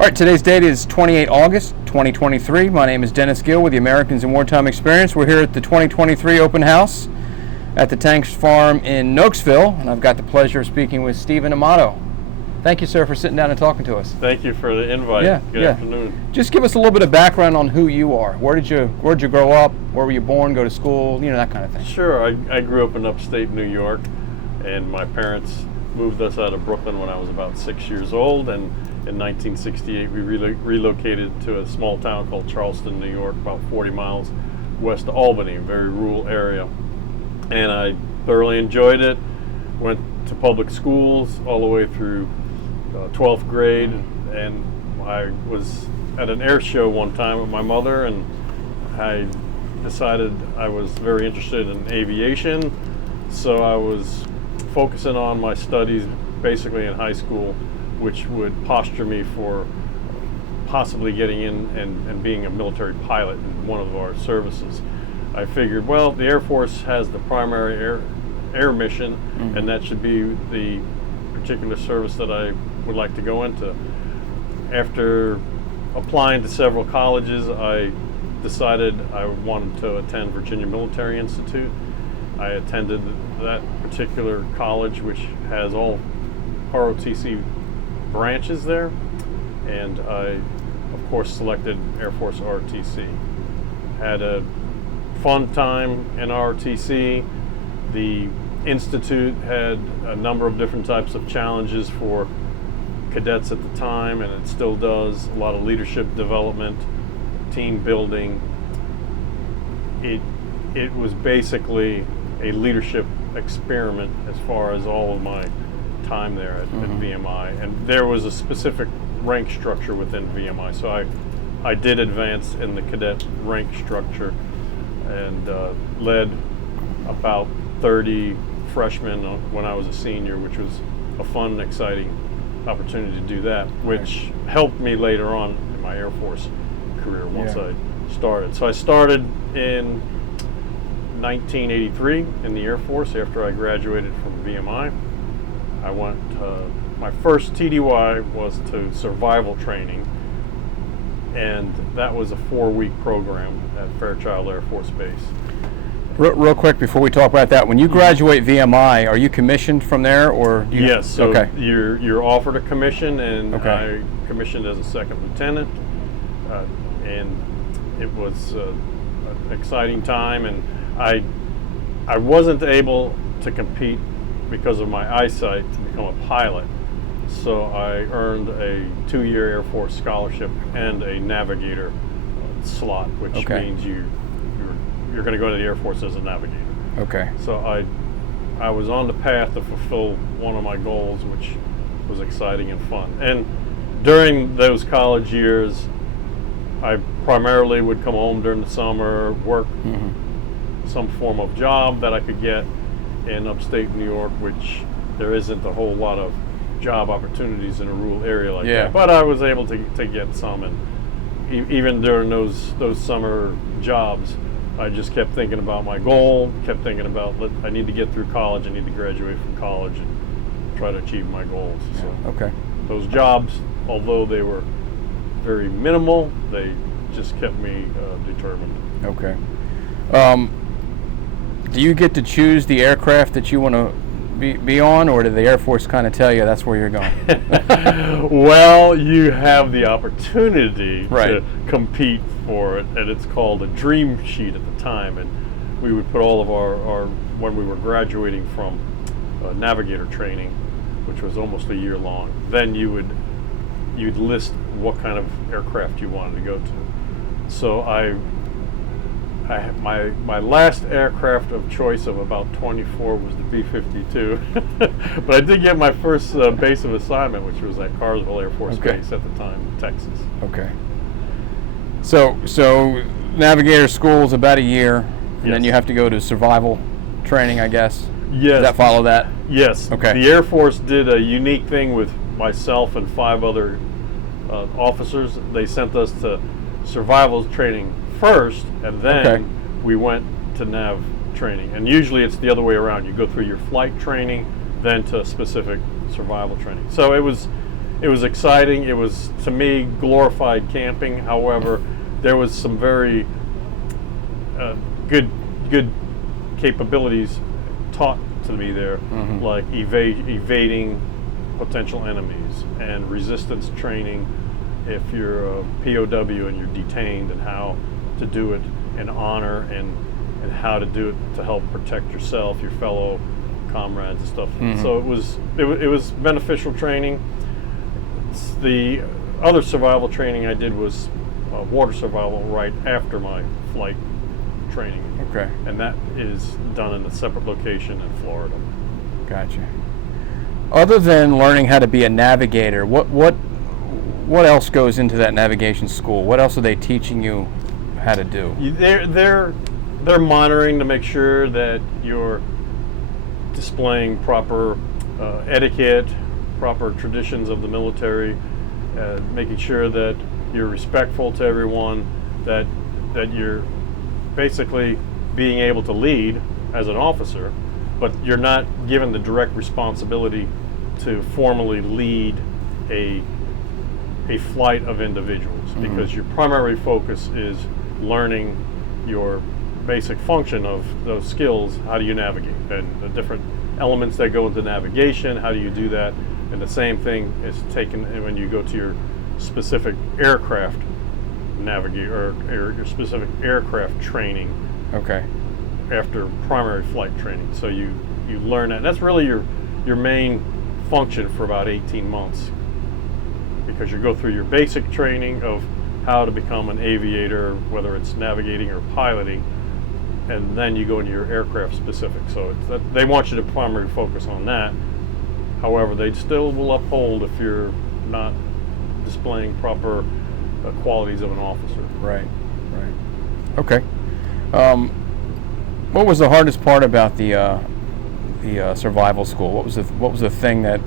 All right, today's date is 28 August 2023. My name is Dennis Gill with the Americans in Wartime Experience. We're here at the 2023 open house at the Tanks Farm in Noakesville, and I've got the pleasure of speaking with Steven Amato. Thank you, sir, for sitting down and talking to us. Thank you for the invite. Good afternoon. Just give us a little bit of background on who you are. Where did you grow up? Where were you born? Go to school? That kind of thing. Sure. I grew up in upstate New York, and my parents moved us out of Brooklyn when I was about 6 years old, and in 1968 we relocated to a small town called Charleston, New York, about 40 miles west of Albany, a very rural area. And I thoroughly enjoyed it. Went to public schools all the way through 12th grade, and I was at an air show one time with my mother, and I decided I was very interested in aviation, so I was focusing on my studies basically in high school, which would posture me for possibly getting in and being a military pilot in one of our services. I figured, well, the Air Force has the primary air mission, and that should be the particular service that I would like to go into. After applying to several colleges, I decided I wanted to attend Virginia Military Institute. I attended that particular college, which has all ROTC branches there, and I, of course, selected Air Force ROTC. Had a fun time in ROTC. The Institute had a number of different types of challenges for cadets at the time, and it still does. A lot of leadership development, team building. It was basically a leadership experiment as far as all of my time there at VMI, and there was a specific rank structure within VMI, so I did advance in the cadet rank structure and led about 30 freshmen when I was a senior, which was a fun and exciting opportunity to do that, which helped me later on in my Air Force career once I started. So I started in 1983 in the Air Force after I graduated from VMI. I went, my first TDY was to survival training, and that was a 4-week program at Fairchild Air Force Base. Real quick before we talk about that, when you graduate VMI, are you commissioned from there, or do you? Yes, so you're offered a commission, and I commissioned as a second lieutenant, and it was an exciting time, and I wasn't able to compete because of my eyesight to become a pilot, so I earned a 2-year Air Force scholarship and a Navigator slot, which means you're going to go to the Air Force as a Navigator. Okay. So I was on the path to fulfill one of my goals, which was exciting and fun. And during those college years, I primarily would come home during the summer, work some form of job that I could get in upstate New York, which there isn't a whole lot of job opportunities in a rural area like that. But I was able to get some, and even during those summer jobs, I just kept thinking about my goal, kept thinking about I need to get through college, I need to graduate from college and try to achieve my goals. So those jobs, although they were very minimal, they just kept me determined. Okay. Do you get to choose the aircraft that you want to be on, or did the Air Force kind of tell you that's where you're going? Well, you have the opportunity to compete for it, and it's called a dream sheet at the time, and we would put all of our when we were graduating from Navigator training, which was almost a year long, then you'd list what kind of aircraft you wanted to go to. So my last aircraft of choice of about 24 was the B-52, but I did get my first base of assignment, which was at Carsville Air Force Base at the time, Texas. Okay. So Navigator school is about a year, and then you have to go to survival training, I guess. Yes. Does that follow that? Yes. Okay. The Air Force did a unique thing with myself and 5 other officers. They sent us to survival training first, and then we went to nav training. And usually it's the other way around. You go through your flight training, then to specific survival training. So it was it was exciting. It was, to me, glorified camping. However, there was some very good capabilities taught to me there, like evading potential enemies and resistance training if you're a POW and you're detained, and how to do it in honor, and how to do it to help protect yourself, your fellow comrades and stuff. So it was beneficial training. The other survival training I did was water survival right after my flight training. Okay. And that is done in a separate location in Florida. Gotcha. Other than learning how to be a navigator, what else goes into that navigation school? What else are they teaching you how to do? They're monitoring to make sure that you're displaying proper etiquette, proper traditions of the military, making sure that you're respectful to everyone, that you're basically being able to lead as an officer, but you're not given the direct responsibility to formally lead a flight of individuals, because your primary focus is learning your basic function of those skills. How do you navigate, and the different elements that go into navigation, how do you do that? And the same thing is taken when you go to your specific aircraft navigator, or your specific aircraft training. Okay. After primary flight training, so you learn that. And that's really your main function for about 18 months, because you go through your basic training of how to become an aviator, whether it's navigating or piloting, and then you go into your aircraft specific. So they want you to primarily focus on that. However, they still will uphold if you're not displaying proper qualities of an officer. Right. Okay. What was the hardest part about the survival school? What was the thing that,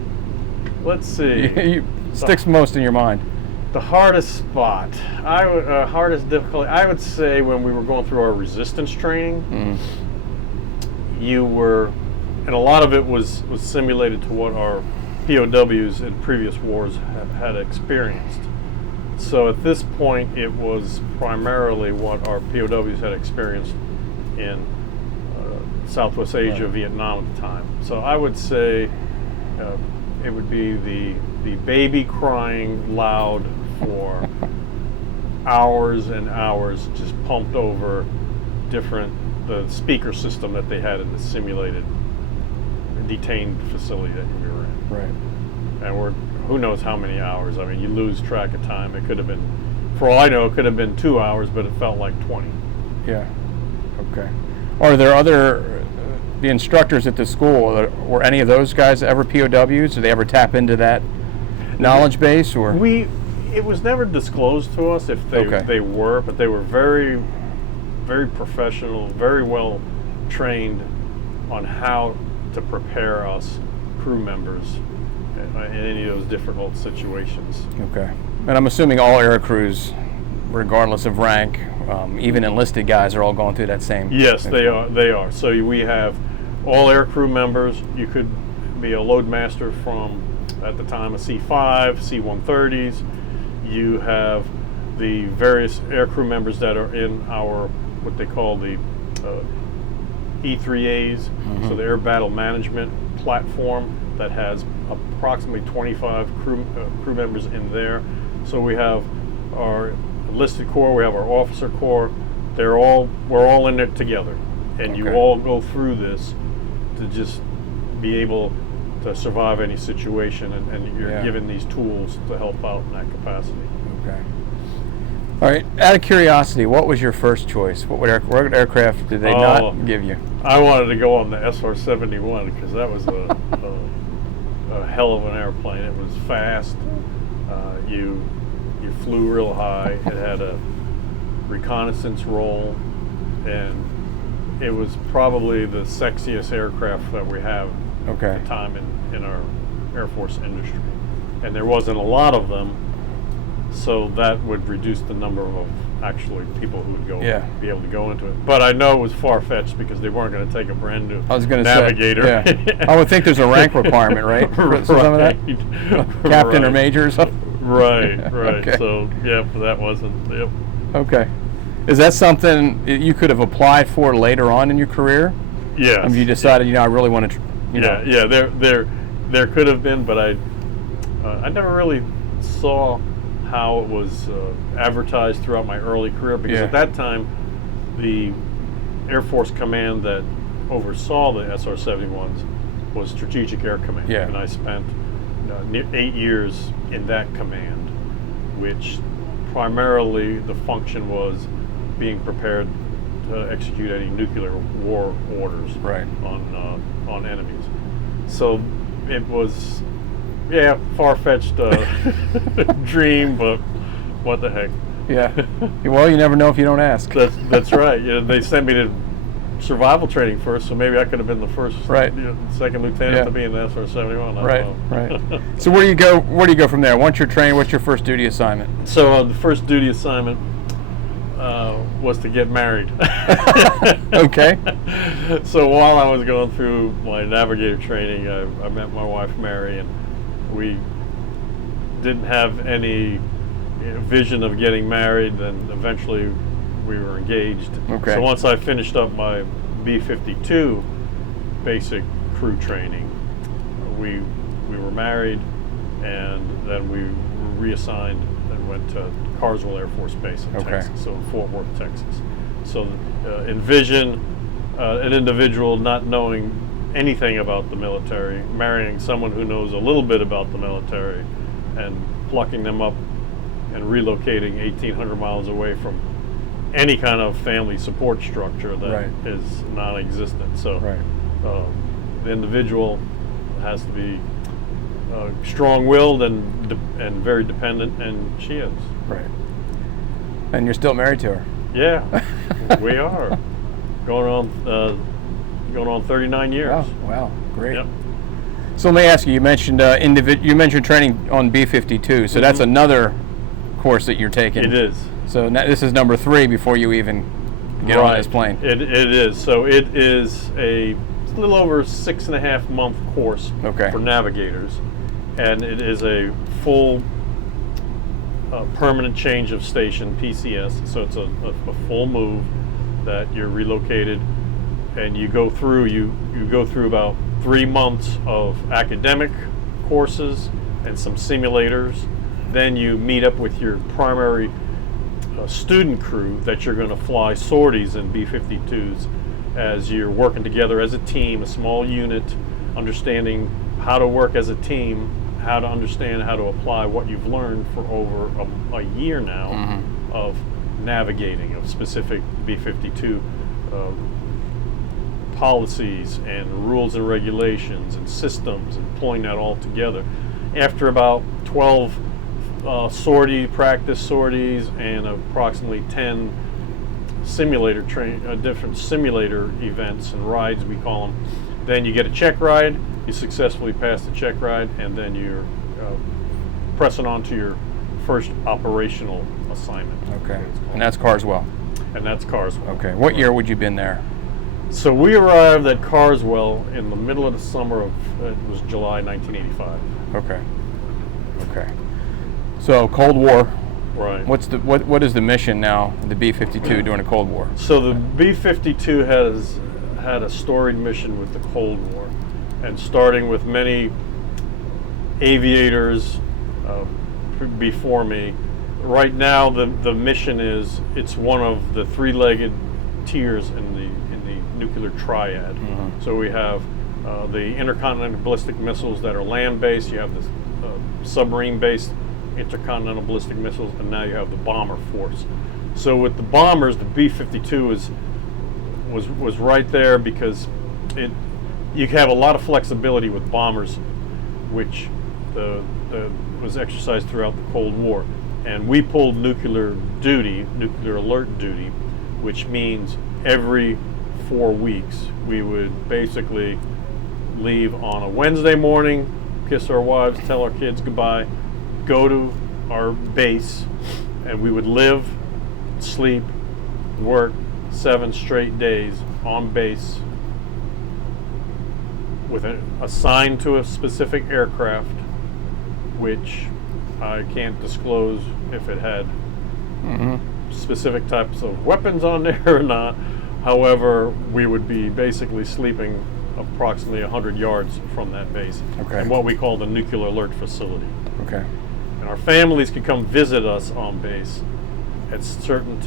let's see, sticks most in your mind? The hardest spot, hardest difficulty, I would say when we were going through our resistance training, you were, and a lot of it was simulated to what our POWs in previous wars had experienced. So at this point, it was primarily what our POWs had experienced in Southwest Asia, Vietnam at the time. So I would say it would be the baby crying loud for hours and hours, just pumped over the speaker system that they had in the simulated detained facility that we were in. Right. And who knows how many hours. I mean, you lose track of time. It could have been, for all I know, it could have been 2 hours, but it felt like 20. Yeah. Okay. Are there the instructors at the school, were any of those guys ever POWs? Did they ever tap into that knowledge base, or? It was never disclosed to us if they were, but they were very, very professional, very well trained on how to prepare us crew members in any of those difficult situations. Okay. And I'm assuming all air crews, regardless of rank, even enlisted guys, are all going through that same. Yes, they are. So we have all air crew members. You could be a load master from, at the time, a C5, C-130s. You have the various air crew members that are in our, what they call the E3As, so the Air Battle Management platform that has approximately 25 crew members in there. So we have our enlisted corps, we have our officer corps. We're all in it together, and you all go through this to just be able to survive any situation, and you're given these tools to help out in that capacity. Okay. All right. Out of curiosity, what was your first choice? What aircraft did they not give you? I wanted to go on the SR-71 because that was a hell of an airplane. It was fast. You flew real high. It had a reconnaissance role, and it was probably the sexiest aircraft that we have at the time in our Air Force industry. And there wasn't a lot of them, so that would reduce the number of actually people who would go be able to go into it. But I know it was far-fetched because they weren't going to take a brand new Navigator. I would think there's a rank requirement, right? For some of that? Captain or major or something? Right. Okay. So, that wasn't, Okay. Is that something you could have applied for later on in your career? Yes. Have you decided, I really want to, there could have been, but I never really saw how it was advertised throughout my early career, because at that time the Air Force command that oversaw the SR-71s was Strategic Air Command, and I spent 8 years in that command, which primarily the function was being prepared to execute any nuclear war orders on enemies. So it was far-fetched dream, but what the heck. Well, you never know if you don't ask. That's right. They sent me to survival training first, so maybe I could have been the first second lieutenant to be in the SR-71. Right. So where do you go from there? Once you're trained, what's your first duty assignment? So the first duty assignment was to get married. Okay. So while I was going through my Navigator training, I met my wife Mary, and we didn't have any vision of getting married. Then eventually we were engaged. Okay. So once I finished up my B-52 basic crew training, we were married, and then we were reassigned and went to Carswell Air Force Base in Texas, so in Fort Worth, Texas. So envision an individual not knowing anything about the military, marrying someone who knows a little bit about the military, and plucking them up and relocating 1,800 miles away from any kind of family support structure that is non-existent. So the individual has to be strong-willed and very dependent, and she is. Right. And you're still married to her? Yeah, we are. Going on 39 years. Wow, great. Yep. So let me ask you. You mentioned you mentioned training on B-52. So that's another course that you're taking. It is. So this is number 3 before you even get on this plane. It is. So it is a little over 6.5 month course for navigators, and it is a full permanent change of station, PCS. So it's a full move that you're relocated, and you go through about 3 months of academic courses and some simulators. Then you meet up with your primary student crew that you're going to fly sorties in B-52s, as you're working together as a team, a small unit, understanding how to work as a team, how to understand how to apply what you've learned for over a year now of navigating, of specific B-52 policies and rules and regulations and systems, and pulling that all together. After about 12 practice sorties and approximately 10 different simulator events and rides, we call them, then you get a check ride. You successfully pass the check ride, and then you're pressing on to your first operational assignment. Okay. And that's Carswell. Okay. What year would you been there? So we arrived at Carswell in the middle of the summer of it was July 1985. Okay. So Cold War. Right. What is the mission now, the B-52 during the Cold War? So the B-52 has had a storied mission with the Cold War, and starting with many aviators before me. Right now, the mission it's one of the 3-legged tiers in the nuclear triad. So we have the intercontinental ballistic missiles that are land-based. You have the submarine-based intercontinental ballistic missiles, and now you have the bomber force. So with the bombers, the B-52 was right there, because you have a lot of flexibility with bombers, which was exercised throughout the Cold War. And we pulled nuclear alert duty, which means every 4 weeks we would basically leave on a Wednesday morning, kiss our wives, tell our kids goodbye, go to our base, and we would live sleep, work 7 straight days on base with assigned to a specific aircraft, which I can't disclose if it had specific types of weapons on there or not. However, we would be basically sleeping approximately 100 yards from that base, in what we call the nuclear alert facility. Okay. And our families could come visit us on base at certain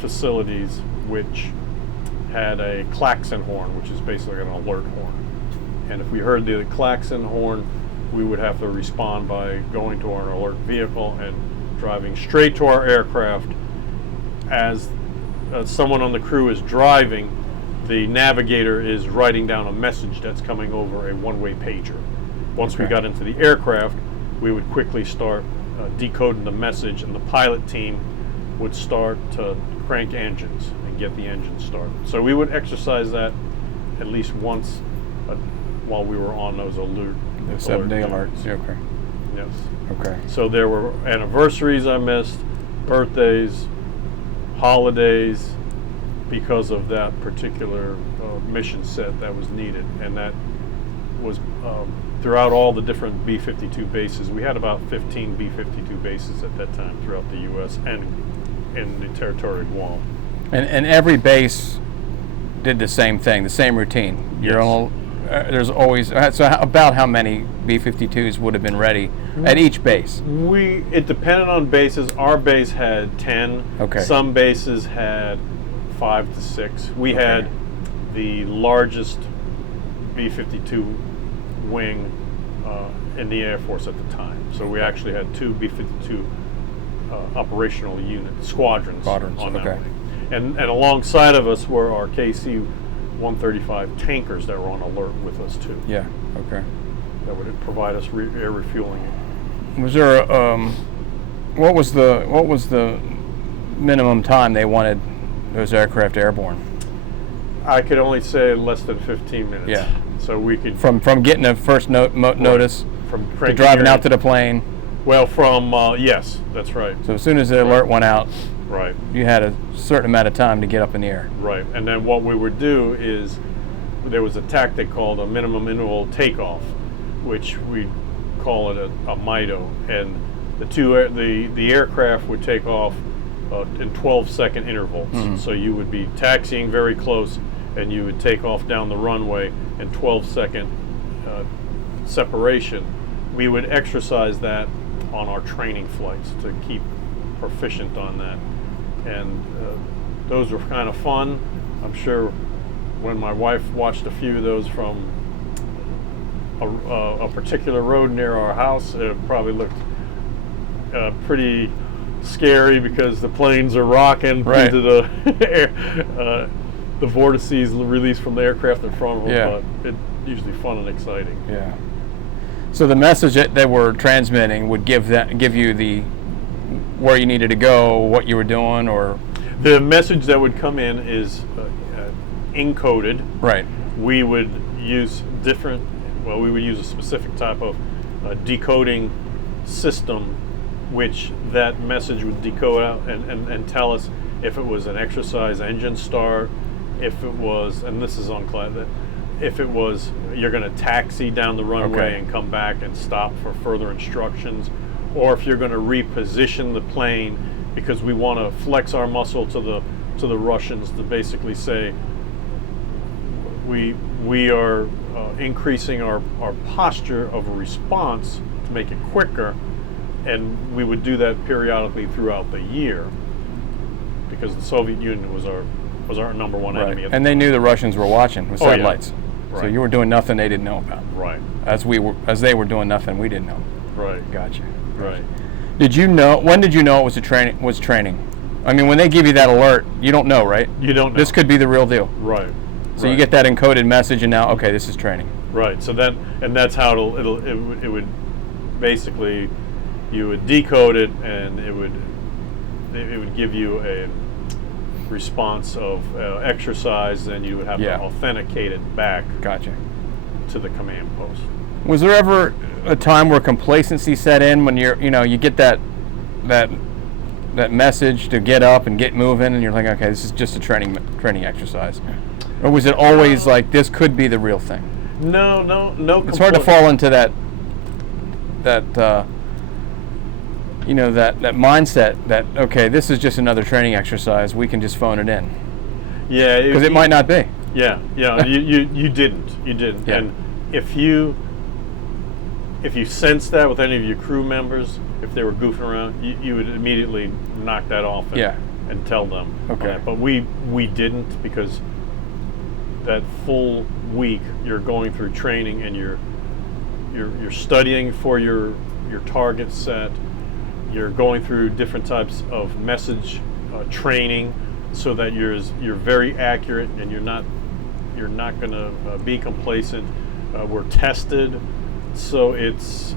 facilities which had a klaxon horn, which is basically an alert horn. And if we heard the klaxon horn, we would have to respond by going to our alert vehicle and driving straight to our aircraft. As someone on the crew is driving, the navigator is writing down a message that's coming over a one-way pager. Once we got into the aircraft, we would quickly start decoding the message, and the pilot team would start to crank engines and get the engine started. So we would exercise that at least once while we were on those alert. The 7-day alerts. Okay. Yes. Okay. So there were anniversaries I missed, birthdays, holidays, because of that particular mission set that was needed, and that was throughout all the different B-52 bases. We had about 15 B-52 bases at that time throughout the U.S. and in the territory of Guam. And every base did the same thing, the same routine. Yes. There's always about how many B-52s would have been ready at each base? It depended on bases. Our base had 10. Okay. Some bases had 5 to 6. We had the largest B-52 wing in the Air Force at the time. So we actually had 2 B-52 operational squadrons on that wing. And alongside of us were our KC-135 tankers that were on alert with us too. Yeah. Okay. That would provide us air refueling. Was there what was the minimum time they wanted those aircraft airborne? I could only say less than 15 minutes. Yeah. So we could from getting a first notice from to driving out to the plane. Well, from yes, that's right. So as soon as the alert went out, right, you had a certain amount of time to get up in the air. Right, and then what we would do is there was a tactic called a minimum interval takeoff, which we call it a MITO, and the aircraft would take off in 12-second intervals. Mm-hmm. So you would be taxiing very close, and you would take off down the runway in 12-second separation. We would exercise that on our training flights to keep proficient on that, and those were kind of fun. I'm sure when my wife watched a few of those from a particular road near our house, it probably looked pretty scary because the planes are rocking due to the the vortices released from the aircraft in front of them. Yeah. But it's usually fun and exciting. Yeah. So the message that they were transmitting would give you the where you needed to go, what you were doing, or the message that would come in is encoded. Right. We would use we would use a specific type of decoding system, which that message would decode out and tell us if it was an exercise engine start, if it was, and this is on that, if it was you're going to taxi down the runway and come back and stop for further instructions, or if you're going to reposition the plane because we want to flex our muscle to the Russians to basically say we are increasing our posture of a response to make it quicker, and we would do that periodically throughout the year because the Soviet Union was our number one enemy. And they knew the Russians were watching with satellites. Right. So you were doing nothing they didn't know about. Right. As they were doing nothing we didn't know. Right. Gotcha. Right. Did you know? When did you know it was training? I mean, when they give you that alert, you don't know, right? You don't know. This could be the real deal. Right. So you get that encoded message, and now, okay, this is training. Right. So that's how it would basically, you would decode it, and it would give you a response of exercise, and you would have to authenticate it back. Gotcha. To the command post. Was there ever a time where complacency set in when you get that that message to get up and get moving, and you're like, okay, this is just a training exercise, or was it always like this could be the real thing? No. It's hard to fall into that mindset that, okay, this is just another training exercise. We can just phone it in. Yeah, because it might not be. Yeah. You didn't. Yeah. And if you sensed that with any of your crew members, if they were goofing around, you would immediately knock that off and tell them. Okay. But we didn't, because that full week you're going through training and you're studying for your target set. You're going through different types of message training, so that you're very accurate and you're not going to be complacent. We're tested, so it was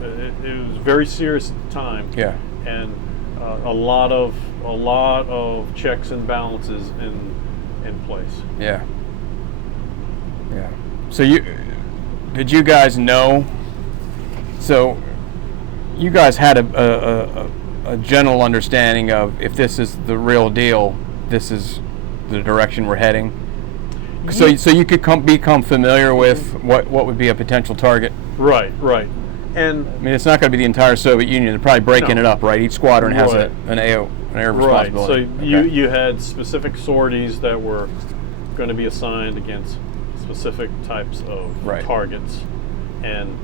very serious at the time. Yeah. And a lot of checks and balances in place. Yeah. Yeah. So did you guys know? So you guys had a general understanding of, if this is the real deal, this is the direction we're heading. So you could become familiar with what would be a potential target. Right. And I mean, it's not going to be the entire Soviet Union. They're probably breaking it up, right? Each squadron has an air responsibility. Right. So you had specific sorties that were going to be assigned against specific types of targets, and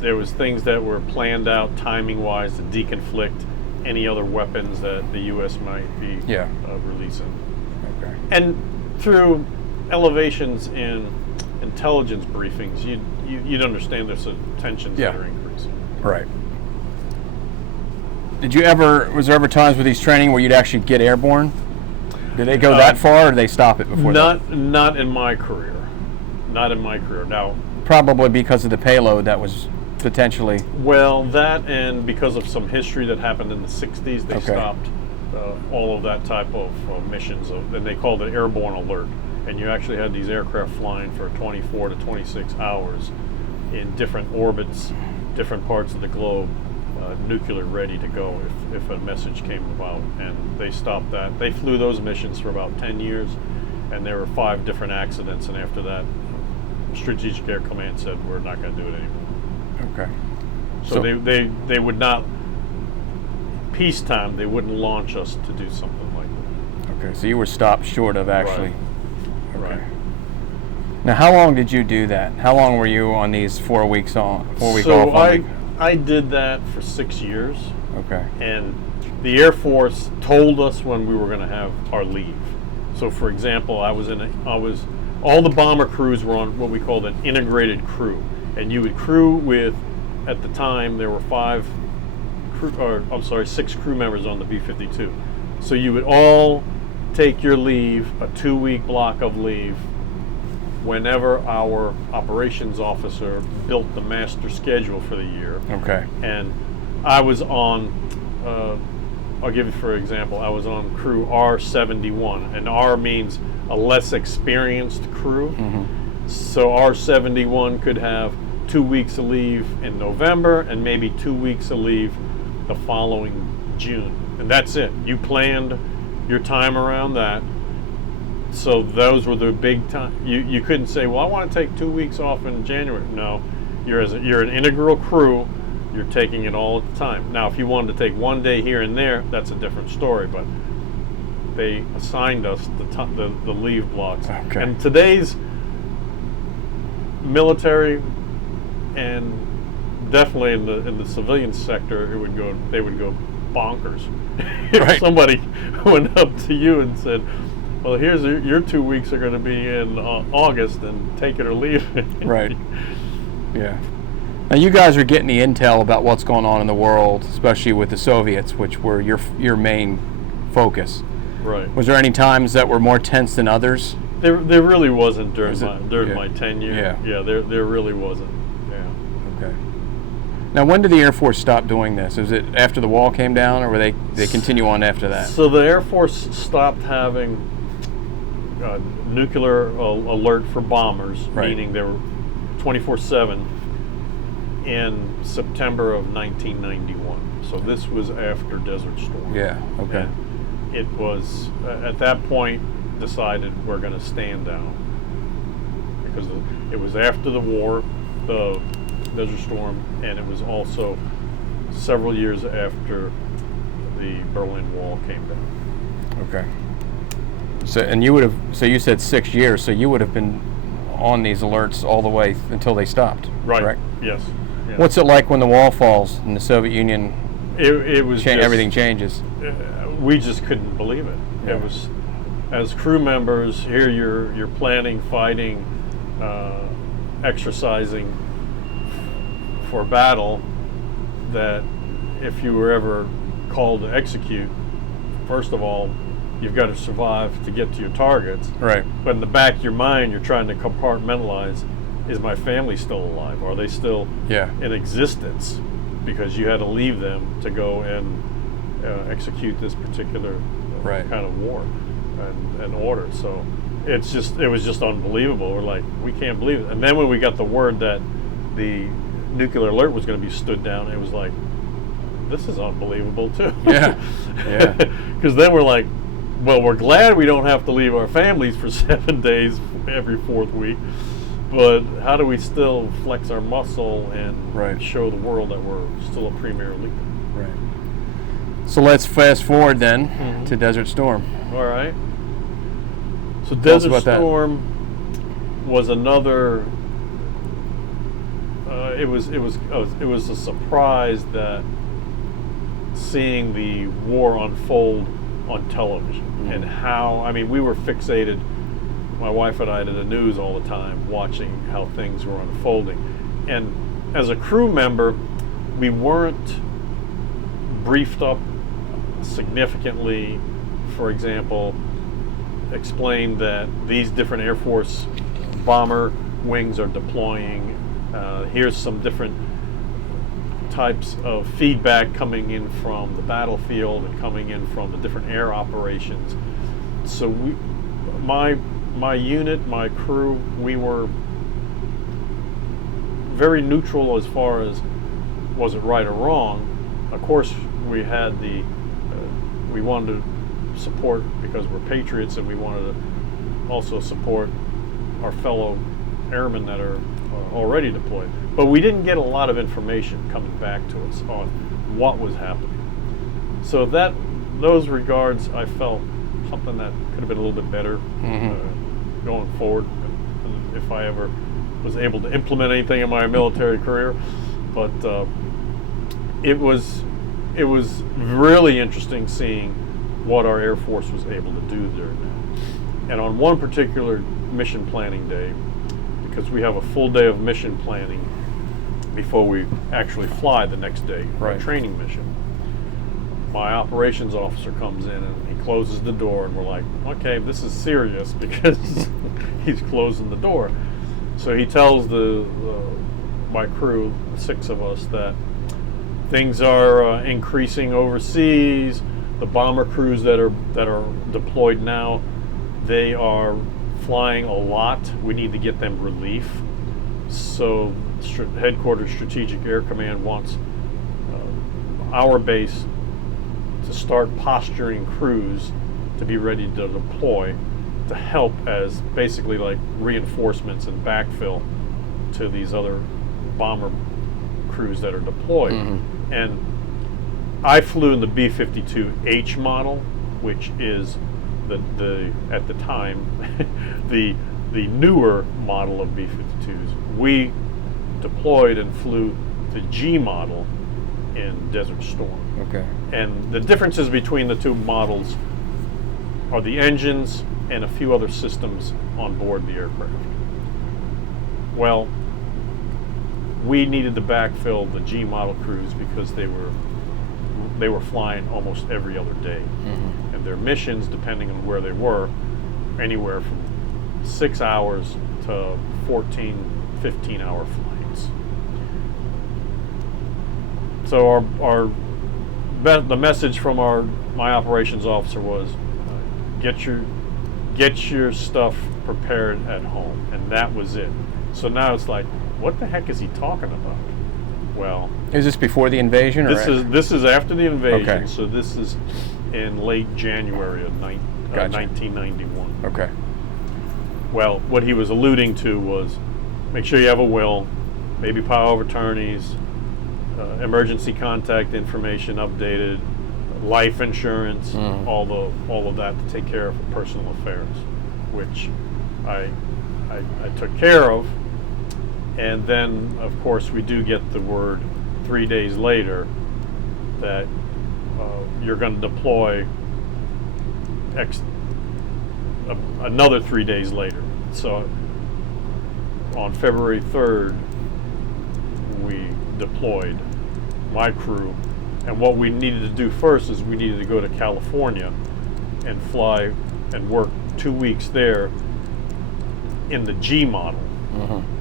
there was things that were planned out timing-wise to deconflict any other weapons that the U.S. might be releasing. Okay. And through elevations in intelligence briefings, you'd understand there's some tensions that are increasing. Right. Was there ever times with these training where you'd actually get airborne? Did they go that far, or did they stop it before that? Not in my career. Not in my career. Now, probably because of the payload that was potentially... Well, that, and because of some history that happened in the 60s, they stopped all of that type of missions, and they called it airborne alert. And you actually had these aircraft flying for 24 to 26 hours in different orbits, different parts of the globe, nuclear ready to go if a message came about. And they stopped that. They flew those missions for about 10 years, and there were 5 different accidents, and after that, Strategic Air Command said, we're not going to do it anymore. Okay. So they would not, peacetime, they wouldn't launch us to do something like that. Okay, so you were stopped short of actually. Right. Now, how long did you do that? How long were you on these 4 weeks on, 4 week off? I did that for 6 years. Okay. And the Air Force told us when we were going to have our leave. So, for example, all the bomber crews were on what we called an integrated crew, and you would crew with, at the time there were 6 crew members on the B-52. So you would all take your leave, a 2-week block of leave, whenever our operations officer built the master schedule for the year. Okay. And I was on, I'll give you for example, I was on crew R71, and R means a less experienced crew. Mm-hmm. So R71 could have 2 weeks of leave in November and maybe 2 weeks of leave the following June. And that's it. You planned your time around that. So those were the big time. You couldn't say, well, I want to take 2 weeks off in January. No, you're an integral crew. You're taking it all at the time. Now, if you wanted to take 1 day here and there, that's a different story. But they assigned us the leave blocks. Okay. And today's military, and definitely in the civilian sector, they would go bonkers. If somebody went up to you and said, well, here's your 2 weeks are going to be in August, and take it or leave it. Right. Yeah. Now you guys are getting the intel about what's going on in the world, especially with the Soviets, which were your main focus. Right. Was there any times that were more tense than others? There really wasn't during my tenure. Yeah. There really wasn't. Yeah. Okay. Now, when did the Air Force stop doing this? Was it after the wall came down, or were they continue on after that? So the Air Force stopped having nuclear alert for bombers, meaning they were 24/7. in September of 1991. So this was after Desert Storm. Yeah. Okay. And it was at that point decided we're going to stand down because it was after the war, the Desert Storm, and it was also several years after the Berlin Wall came down. Okay. So, and you would have, so you said 6 years, so you would have been on these alerts all the way until they stopped, Right. correct? Yes. Yeah. What's it like when the wall falls and the Soviet Union, It was just, everything changes? We just couldn't believe it. Yeah. It was, as crew members, here you're planning, fighting, exercising for battle, that if you were ever called to execute, first of all, you've got to survive to get to your targets. Right. But in the back of your mind, you're trying to compartmentalize, is my family still alive? Are they still Yeah. in existence? Because you had to leave them to go and execute this particular Right. kind of war and order. So it was just unbelievable. We're like, we can't believe it. And then when we got the word that the nuclear alert was going to be stood down, it was like, this is unbelievable too. Yeah. Yeah. Because then we're like, well, we're glad we don't have to leave our families for 7 days every fourth week, but how do we still flex our muscle and Right. show the world that we're still a premier league? Right. So let's fast forward then to Desert Storm. All right. So Tell us Desert about that. Storm was another. It was a surprise that seeing the war unfold on television and how, I mean, we were fixated, my wife and I, to the news all the time, watching how things were unfolding. And as a crew member, we weren't briefed up significantly. For example, explained that these different Air Force bomber wings are deploying. Here's some different types of feedback coming in from the battlefield and coming in from the different air operations. So my unit, my crew, we were very neutral as far as was it right or wrong. Of course, we had we wanted to support because we're patriots, and we wanted to also support our fellow airmen that are already deployed. But we didn't get a lot of information coming back to us on what was happening. So those regards, I felt something that could have been a little bit better going forward, if I ever was able to implement anything in my military career. But it was really interesting seeing what our Air Force was able to do there now. And on one particular mission planning day, because we have a full day of mission planning before we actually fly the next day, Right. our training mission, my operations officer comes in and he closes the door, and we're like, okay, this is serious, because he's closing the door. So he tells my crew, 6 of us, that things are increasing overseas. The bomber crews that are deployed now, they are flying a lot. We need to get them relief. So Headquarters Strategic Air Command wants our base to start posturing crews to be ready to deploy, to help as basically like reinforcements and backfill to these other bomber crews that are deployed. And I flew in the B-52H model, which is the at the time the newer model of B-52s. We deployed and flew the G model in Desert Storm. Okay. And the differences between the two models are the engines and a few other systems on board the aircraft. Well, we needed to backfill the G model crews because they were flying almost every other day. And their missions, depending on where they were, anywhere from 6 hours to 14, 15-hour flights. So the message from my operations officer was, get your stuff prepared at home, and that was it. So now it's like, what the heck is he talking about? Well, Is this before the invasion? this is after the invasion. Okay. So this is in late January of Gotcha. 1991. Okay. Well, what he was alluding to was make sure you have a will, maybe power of attorneys, emergency contact information updated, life insurance, all of that to take care of personal affairs, which I took care of. And then, of course, we do get the word 3 days later that you're going to deploy another 3 days later. So on February 3rd, we deployed my crew. And what we needed to do first is we needed to go to California and fly and work 2 weeks there in the G model.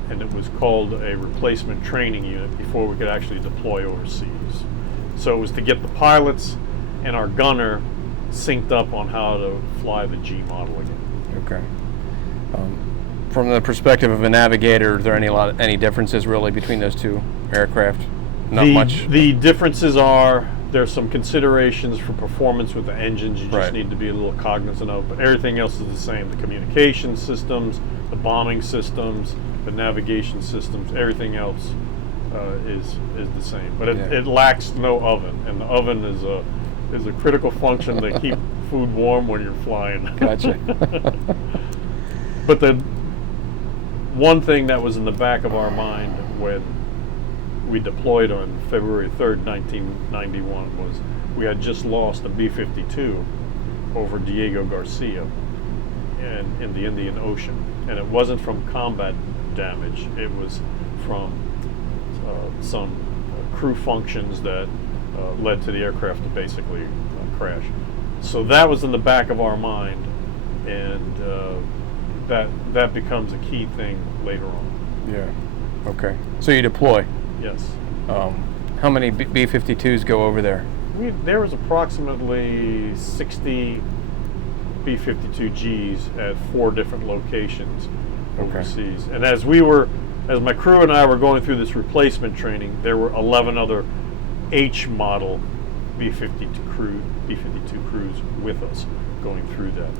And it was called a replacement training unit before we could actually deploy overseas. So it was to get the pilots and our gunner synced up on how to fly the G model again. Okay. From the perspective of a navigator, are there any differences really between those two aircraft? Not much. The differences are there's some considerations for performance with the engines you just need to be a little cognizant of, but everything else is the same. The communication systems, the bombing systems, the navigation systems, everything else is the same. But it lacks no oven, and the oven is a critical function to keep food warm when you're flying. Gotcha. But the one thing that was in the back of our mind when we deployed on February 3rd, 1991 was we had just lost a B-52 over Diego Garcia in the Indian Ocean. And it wasn't from combat damage, it was from some crew functions that led to the aircraft to basically crash. So that was in the back of our mind, and that becomes a key thing later on. Yeah. Okay. So you deploy. Yes. How many B-52s go over there? There was approximately 60 B-52Gs at 4 different locations overseas. And as my crew and I were going through this replacement training, there were 11 other H model B-52 crews with us going through that.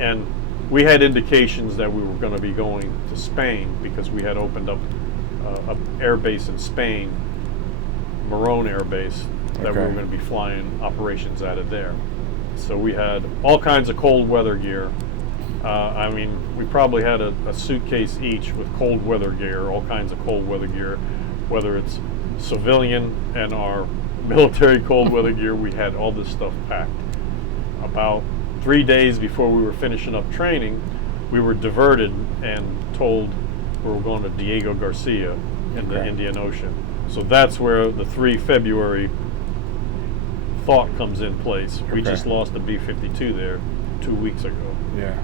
And we had indications that we were going to be going to Spain because we had opened up an air base in Spain, Morón Air Base, that we were going to be flying operations out of there. So we had all kinds of cold weather gear. I mean, we probably had a suitcase each with cold weather gear, all kinds of cold weather gear, whether it's civilian and our military cold weather gear. We had all this stuff packed. About 3 days before we were finishing up training, we were diverted and told we were going to Diego Garcia in the Indian Ocean. So that's where the 3 February thought comes in place. We just lost a B-52 there 2 weeks ago. Yeah.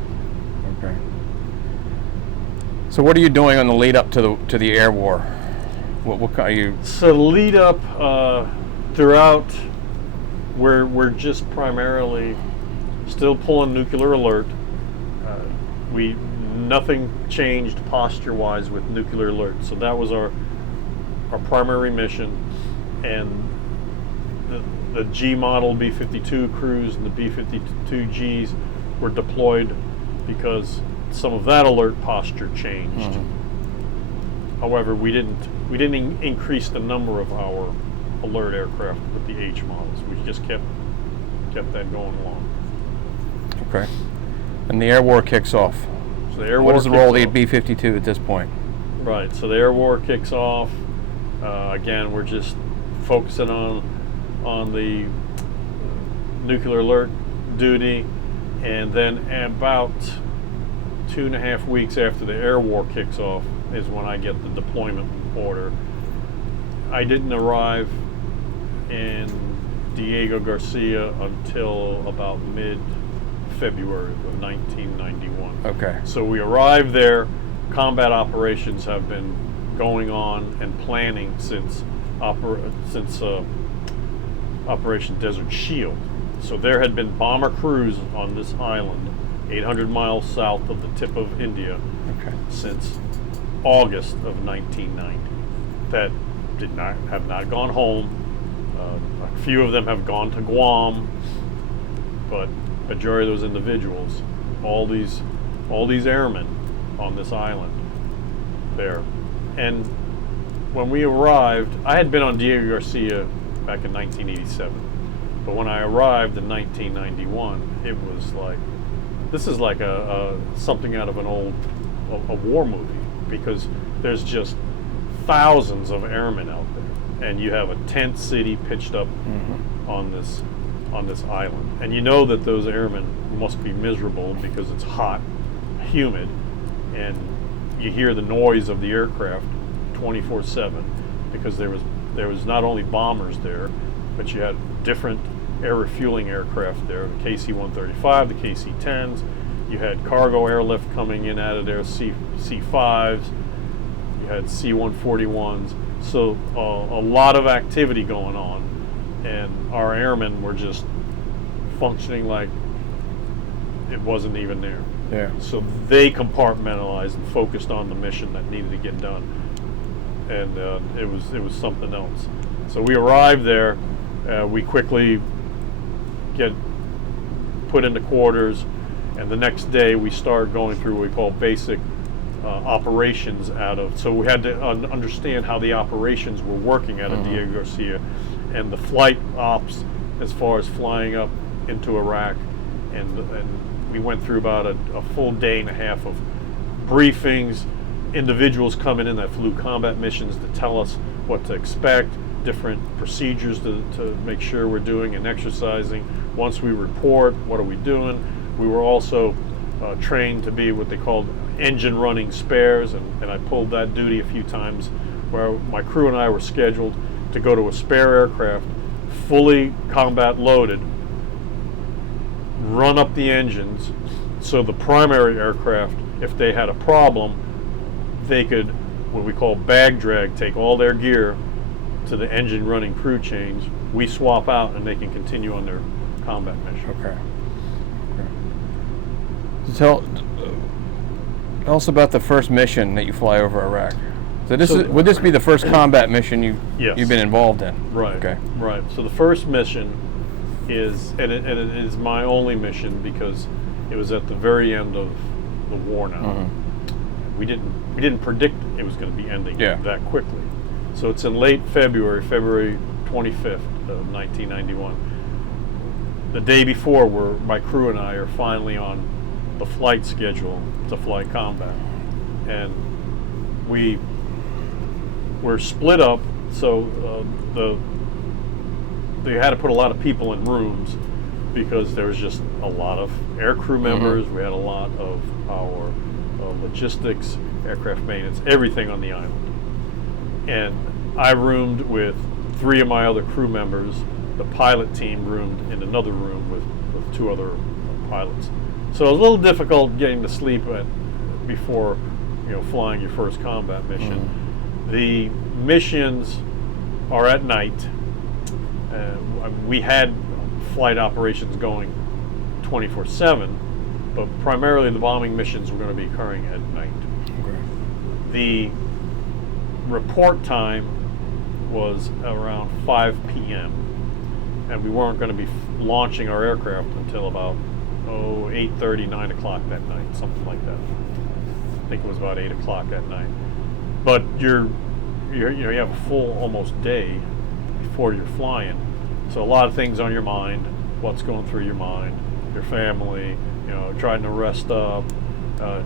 Okay. So what are you doing on the lead up to the air war? What are you? So lead up throughout, we're just primarily still pulling nuclear alert. Nothing changed posture-wise with nuclear alert. So that was our primary mission, and the G model B-52 crews and the B-52Gs were deployed because some of that alert posture changed. However, we didn't increase the number of our alert aircraft with the H models. We just kept that going along. Okay. And the air war kicks off. So the air war. What is the role of the B-52 at this point? Right. So the air war kicks off. Again, we're just focusing on the nuclear alert duty, and then about 2.5 weeks after the air war kicks off is when I get the deployment order. I didn't arrive in Diego Garcia until about mid-February of 1991. Okay. So we arrived there. Combat operations have been going on and planning since Operation Desert Shield. So there had been bomber crews on this island, 800 miles south of the tip of India, since August of 1990, that have not gone home. A few of them have gone to Guam, but majority of those individuals, all these airmen on this island there. And when we arrived, I had been on Diego Garcia back in 1987, but when I arrived in 1991, it was like, this is like a something out of a war movie, because there's just thousands of airmen out there, and you have a tent city pitched up on this island, and you know that those airmen must be miserable because it's hot, humid, and you hear the noise of the aircraft 24/7, because there was not only bombers there, but you had different air refueling aircraft there, the KC-135, the KC-10s. You had cargo airlift coming in out of there, C-5s. You had C-141s. So a lot of activity going on, and our airmen were just functioning like it wasn't even there. Yeah. So they compartmentalized and focused on the mission that needed to get done, and it was something else. So we arrived there. We quickly get put into quarters, and the next day we start going through what we call basic operations so we had to understand how the operations were working out of Diego Garcia, and the flight ops as far as flying up into Iraq, and we went through about a full day and a half of briefings, individuals coming in that flew combat missions to tell us what to expect, different procedures to make sure we're doing and exercising. Once we report, what are we doing? We were also trained to be what they called engine running spares, and I pulled that duty a few times, where my crew and I were scheduled to go to a spare aircraft, fully combat loaded, run up the engines, so the primary aircraft, if they had a problem, they could, what we call bag drag, take all their gear to the engine running crew change. We swap out, and they can continue on their combat mission. Okay. So tell us about the first mission that you fly over Iraq. So would this be the first combat mission you've been involved in? Right. Okay. Right. So the first mission is, and it is my only mission, because it was at the very end of the war now. We didn't predict it was going to be ending that quickly. So it's in late February 25th of 1991. The day before, my crew and I are finally on the flight schedule to fly combat, and we're split up. So they had to put a lot of people in rooms, because there was just a lot of air crew members. We had a lot of our logistics, aircraft maintenance, everything on the island. And I roomed with 3 of my other crew members. The pilot team roomed in another room with 2 other pilots. So it was a little difficult getting to sleep before flying your first combat mission. The missions are at night. We had flight operations going 24/7, but primarily the bombing missions were going to be occurring at night. Okay. The report time was around 5 p.m. and we weren't going to be launching our aircraft until about 8:30, 9 o'clock that night, something like that. I think it was about 8 o'clock that night. But you have a full almost day before you're flying, so a lot of things on your mind. What's going through your mind? Your family, trying to rest up,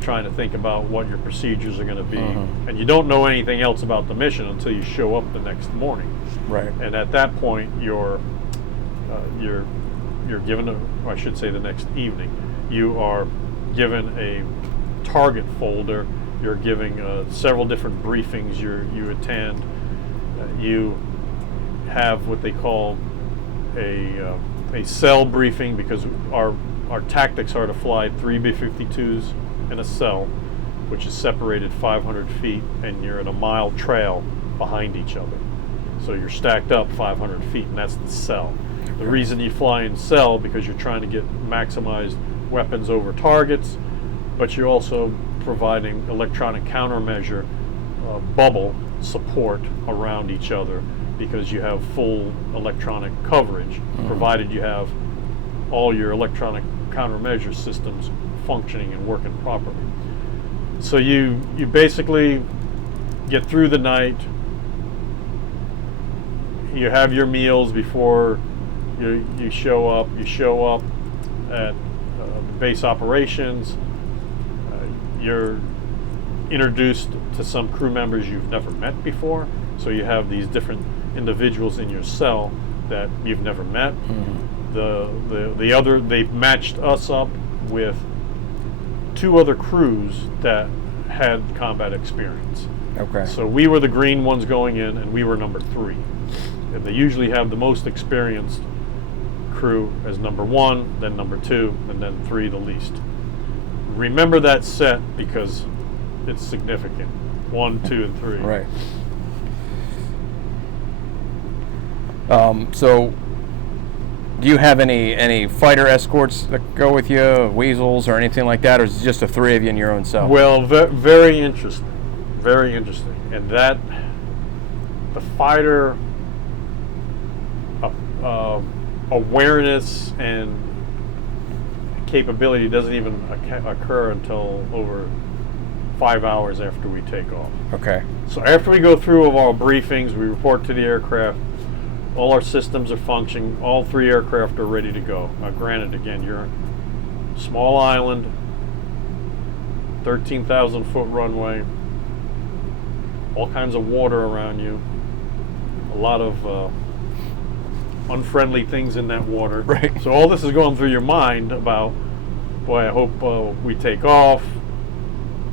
trying to think about what your procedures are going to be, and you don't know anything else about the mission until you show up the next morning. Right. And at that point, you're given I should say the next evening, you are given a target folder. You're giving several different briefings you attend. You have what they call a cell briefing, because our tactics are to fly 3 B-52s in a cell, which is separated 500 feet, and you're in a mile trail behind each other. So you're stacked up 500 feet, and that's the cell. The reason you fly in cell, because you're trying to get maximized weapons over targets, but you're also providing electronic countermeasure bubble support around each other because you have full electronic coverage, provided you have all your electronic countermeasure systems functioning and working properly. So you basically get through the night, you have your meals before you show up. You show up at base operations. You're introduced to some crew members you've never met before. So you have these different individuals in your cell that you've never met. They've matched us up with 2 other crews that had combat experience. Okay. So we were the green ones going in, and we were number 3. And they usually have the most experienced crew as number 1, then number 2, and then 3 the least. Remember that set because it's significant. 1, 2, and 3. Right. So, do you have any fighter escorts that go with you, weasels or anything like that, or is it just the 3 of you in your own cell? Well, very interesting. Very interesting. And that, the fighter awareness and capability doesn't even occur until over 5 hours after we take off. Okay. So after we go through all our briefings, we report to the aircraft, all our systems are functioning, all 3 aircraft are ready to go. Now granted, again, you're a small island, 13,000 foot runway, all kinds of water around you, a lot of unfriendly things in that water. Right. So all this is going through your mind about, boy, I hope we take off,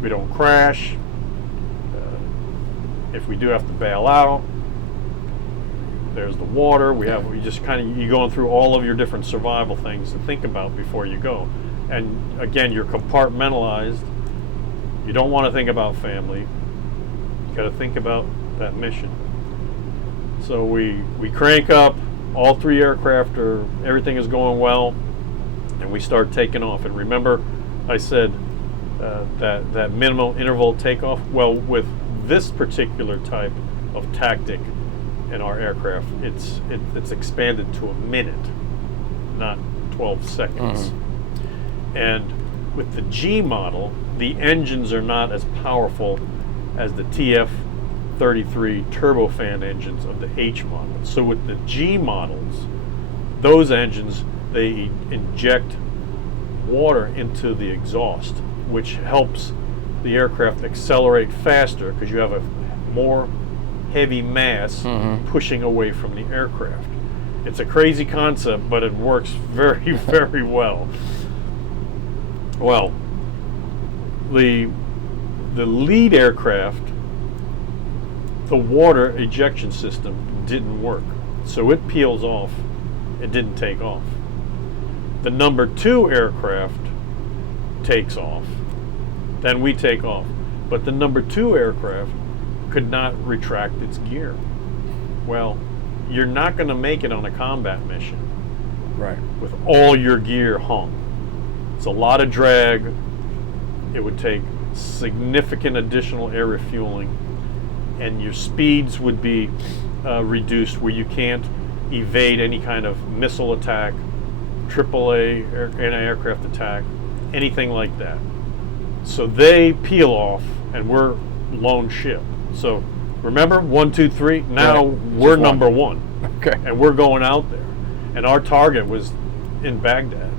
we don't crash. If we do have to bail out, there's the water. You're going through all of your different survival things to think about before you go. And again, you're compartmentalized. You don't want to think about family. You got to think about that mission. So we crank up. All 3 aircraft everything is going well, and we start taking off. And remember, I said that minimal interval takeoff. Well, with this particular type of tactic in our aircraft, it's expanded to a minute, not 12 seconds. And with the G model, the engines are not as powerful as the TF-33 turbofan engines of the H model. So with the G models, those engines, they inject water into the exhaust, which helps the aircraft accelerate faster because you have a more heavy mass pushing away from the aircraft. It's a crazy concept, but it works very, very well. Well, the lead aircraft, the water ejection system didn't work. So it peels off. It didn't take off. The number 2 aircraft takes off. Then we take off. But the number 2 aircraft could not retract its gear. Well, you're not going to make it on a combat mission. Right. With all your gear hung. It's a lot of drag. It would take significant additional air refueling, and your speeds would be reduced where you can't evade any kind of missile attack, AAA anti-aircraft attack, anything like that. So they peel off, and we're lone ship. So remember, 1, 2, 3. Now we're number 1. Okay. And we're going out there, and our target was in Baghdad,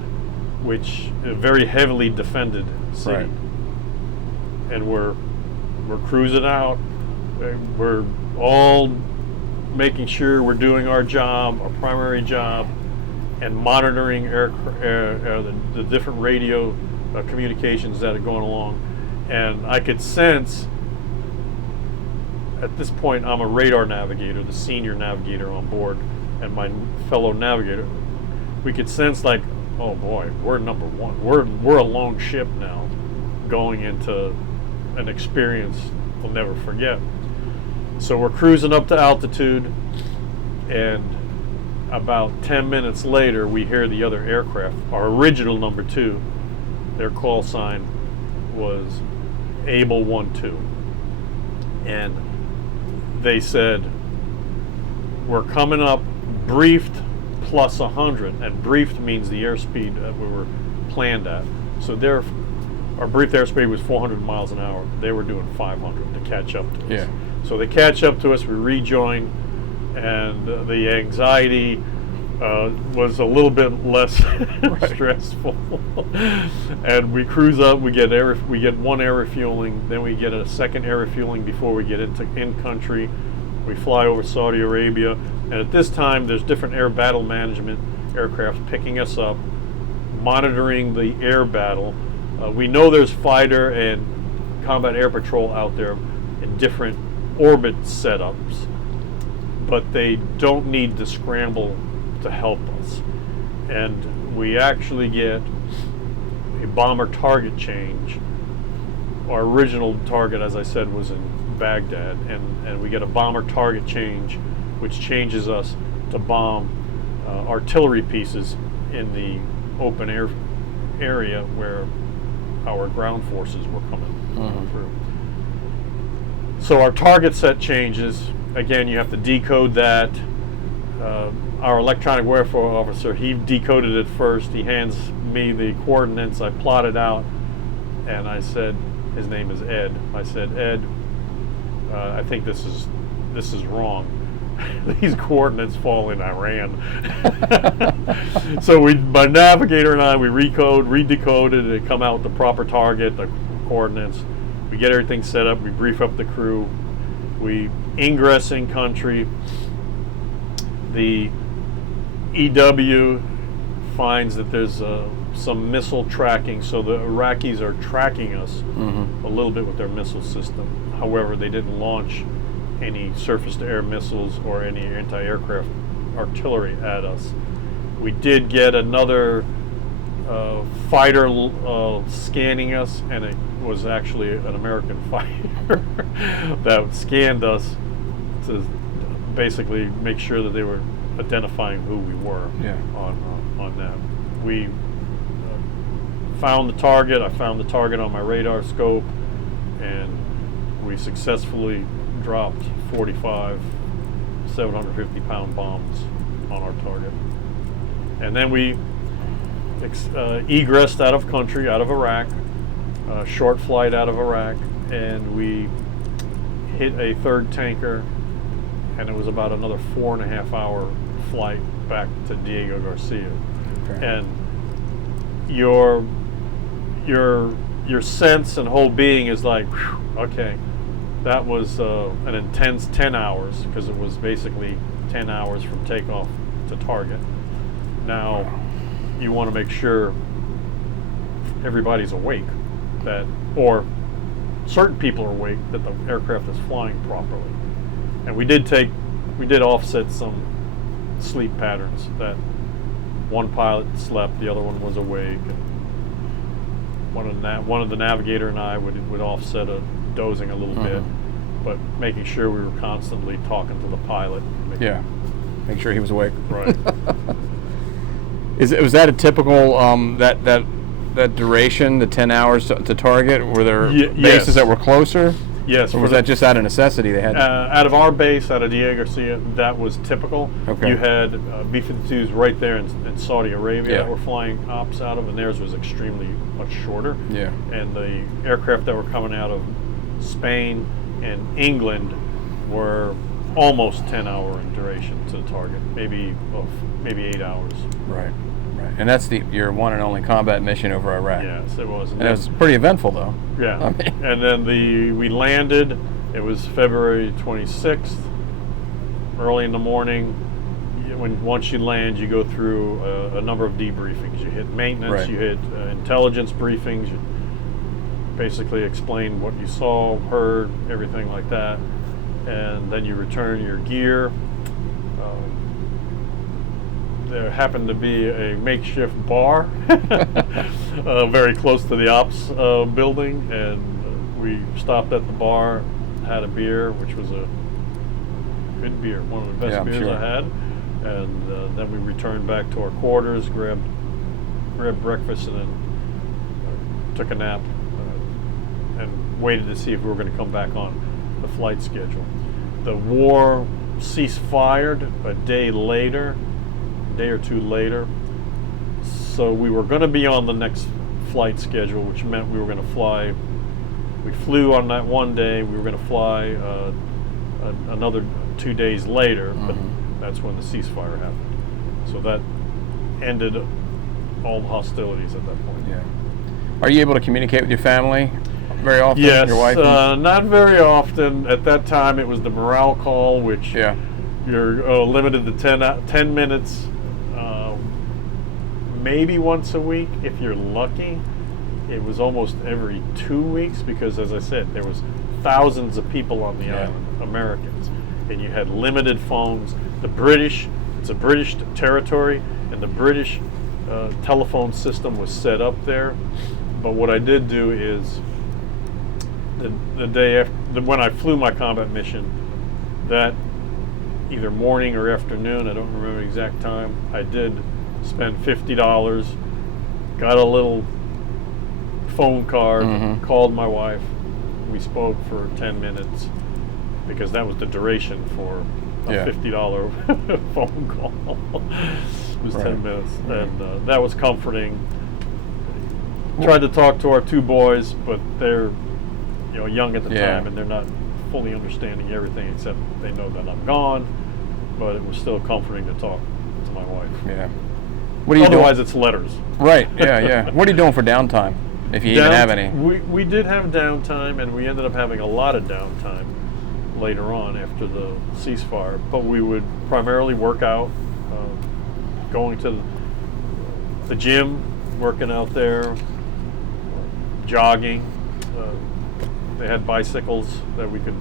which is a very heavily defended city. Right. And we're cruising out. We're all making sure we're doing our job, our primary job, and monitoring the different radio communications that are going along. And I could sense, at this point, I'm a radar navigator, the senior navigator on board, and my fellow navigator. We could sense, like, oh boy, we're number 1. We're a lone ship now, going into an experience we'll never forget. So we're cruising up to altitude, and about 10 minutes later, we hear the other aircraft. Our original number 2, their call sign was Able 1-2, and they said, we're coming up briefed plus 100, and briefed means the airspeed that we were planned at. So our briefed airspeed was 400 miles an hour. They were doing 500 to catch up to us. Yeah. So they catch up to us, we rejoin, and the anxiety was a little bit less stressful. And we cruise up, we get one air refueling, then we get a second air refueling before we get in country. We fly over Saudi Arabia, and at this time there's different air battle management aircraft picking us up, monitoring the air battle. We know there's fighter and combat air patrol out there in different orbit setups, but they don't need to scramble to help us. And we actually get a bomber target change. Our original target, as I said, was in Baghdad, and we get a bomber target change, which changes us to bomb artillery pieces in the open air area where our ground forces were coming through. So our target set changes. Again, you have to decode that. Our electronic warfare officer, he decoded it first. He hands me the coordinates. I plotted out, and I said, his name is Ed. I said, Ed, I think this is wrong. These coordinates fall in Iran. So my Navigator and I, we redecoded it, come out with the proper target, the coordinates. We get everything set up. We brief up the crew. We ingress in country. The EW finds that there's some missile tracking, so the Iraqis are tracking us a little bit with their missile system. However, they didn't launch any surface-to-air missiles or any anti-aircraft artillery at us. We did get another fighter scanning us, and it was actually an American fighter that scanned us to basically make sure that they were identifying who we were on that. We found the target. I found the target on my radar scope, and we successfully dropped 45 750-pound bombs on our target. And then we egressed out of country, out of Iraq, short flight out of Iraq, and we hit a third tanker, and it was about another 4.5-hour flight back to Diego Garcia. Okay. And your sense and whole being is like, whew, okay, that was an intense 10 hours, because it was basically 10 hours from takeoff to target. Now you want to make sure everybody's awake, or certain people are awake, that the aircraft is flying properly. And we did offset some sleep patterns, that one pilot slept, the other one was awake, and one of the Navigator and I would offset dozing a little bit, but making sure we were constantly talking to the pilot. Make sure he was awake. Right. Was that a typical that duration, the 10 hours to target? Were there bases that were closer? Yes. Or was that just out of necessity they had? Out of our base, out of Diego Garcia, that was typical. Okay. You had B-52s right there in Saudi Arabia that were flying ops out of, and theirs was extremely much shorter. Yeah. And the aircraft that were coming out of Spain and England were almost 10-hour in duration to the target, maybe 8 hours. Right. And that's your one and only combat mission over Iraq. Yes, it was. And it was pretty eventful, though. Yeah. And then we landed. It was February 26th, early in the morning. Once you land, you go through a number of debriefings. You hit maintenance. You hit intelligence briefings. You basically explain what you saw, heard, everything like that. And then you return your gear. There happened to be a makeshift bar very close to the ops building, and we stopped at the bar, had a beer, which was a good beer, one of the best beers I had, and then we returned back to our quarters, grabbed breakfast, and then took a nap and waited to see if we were going to come back on the flight schedule. The war ceased fired a day or two later. So we were going to be on the next flight schedule, which meant we were going to fly. We flew on that one day. We were going to fly another 2 days later, but that's when the ceasefire happened. So that ended all the hostilities at that point. Yeah. Are you able to communicate with your family very often? Yes, Your wife? not very often. At that time, it was the morale call, which you're limited to 10 minutes, maybe once a week if you're lucky. It was almost every 2 weeks because, as I said, there was thousands of people on the island, Americans, and you had limited phones. The British, it's a British territory, and the British telephone system was set up there. But what I did do is, the day after, when I flew my combat mission, that either morning or afternoon, I don't remember the exact time, I did spend $50, got a little phone card, called my wife. We spoke for 10 minutes because that was the duration for a $50 phone call. It was 10 minutes, and that was comforting. Tried to talk to our two boys, but they're young at the time, and they're not fully understanding everything, except they know that I'm gone. But it was still comforting to talk to my wife. Yeah. What are you Otherwise, doing? it's letters. Right. Yeah. What are you doing for downtime, if you even have any? We did have downtime, and we ended up having a lot of downtime later on after the ceasefire. But we would primarily work out, going to the gym, working out there, jogging. They had bicycles that we could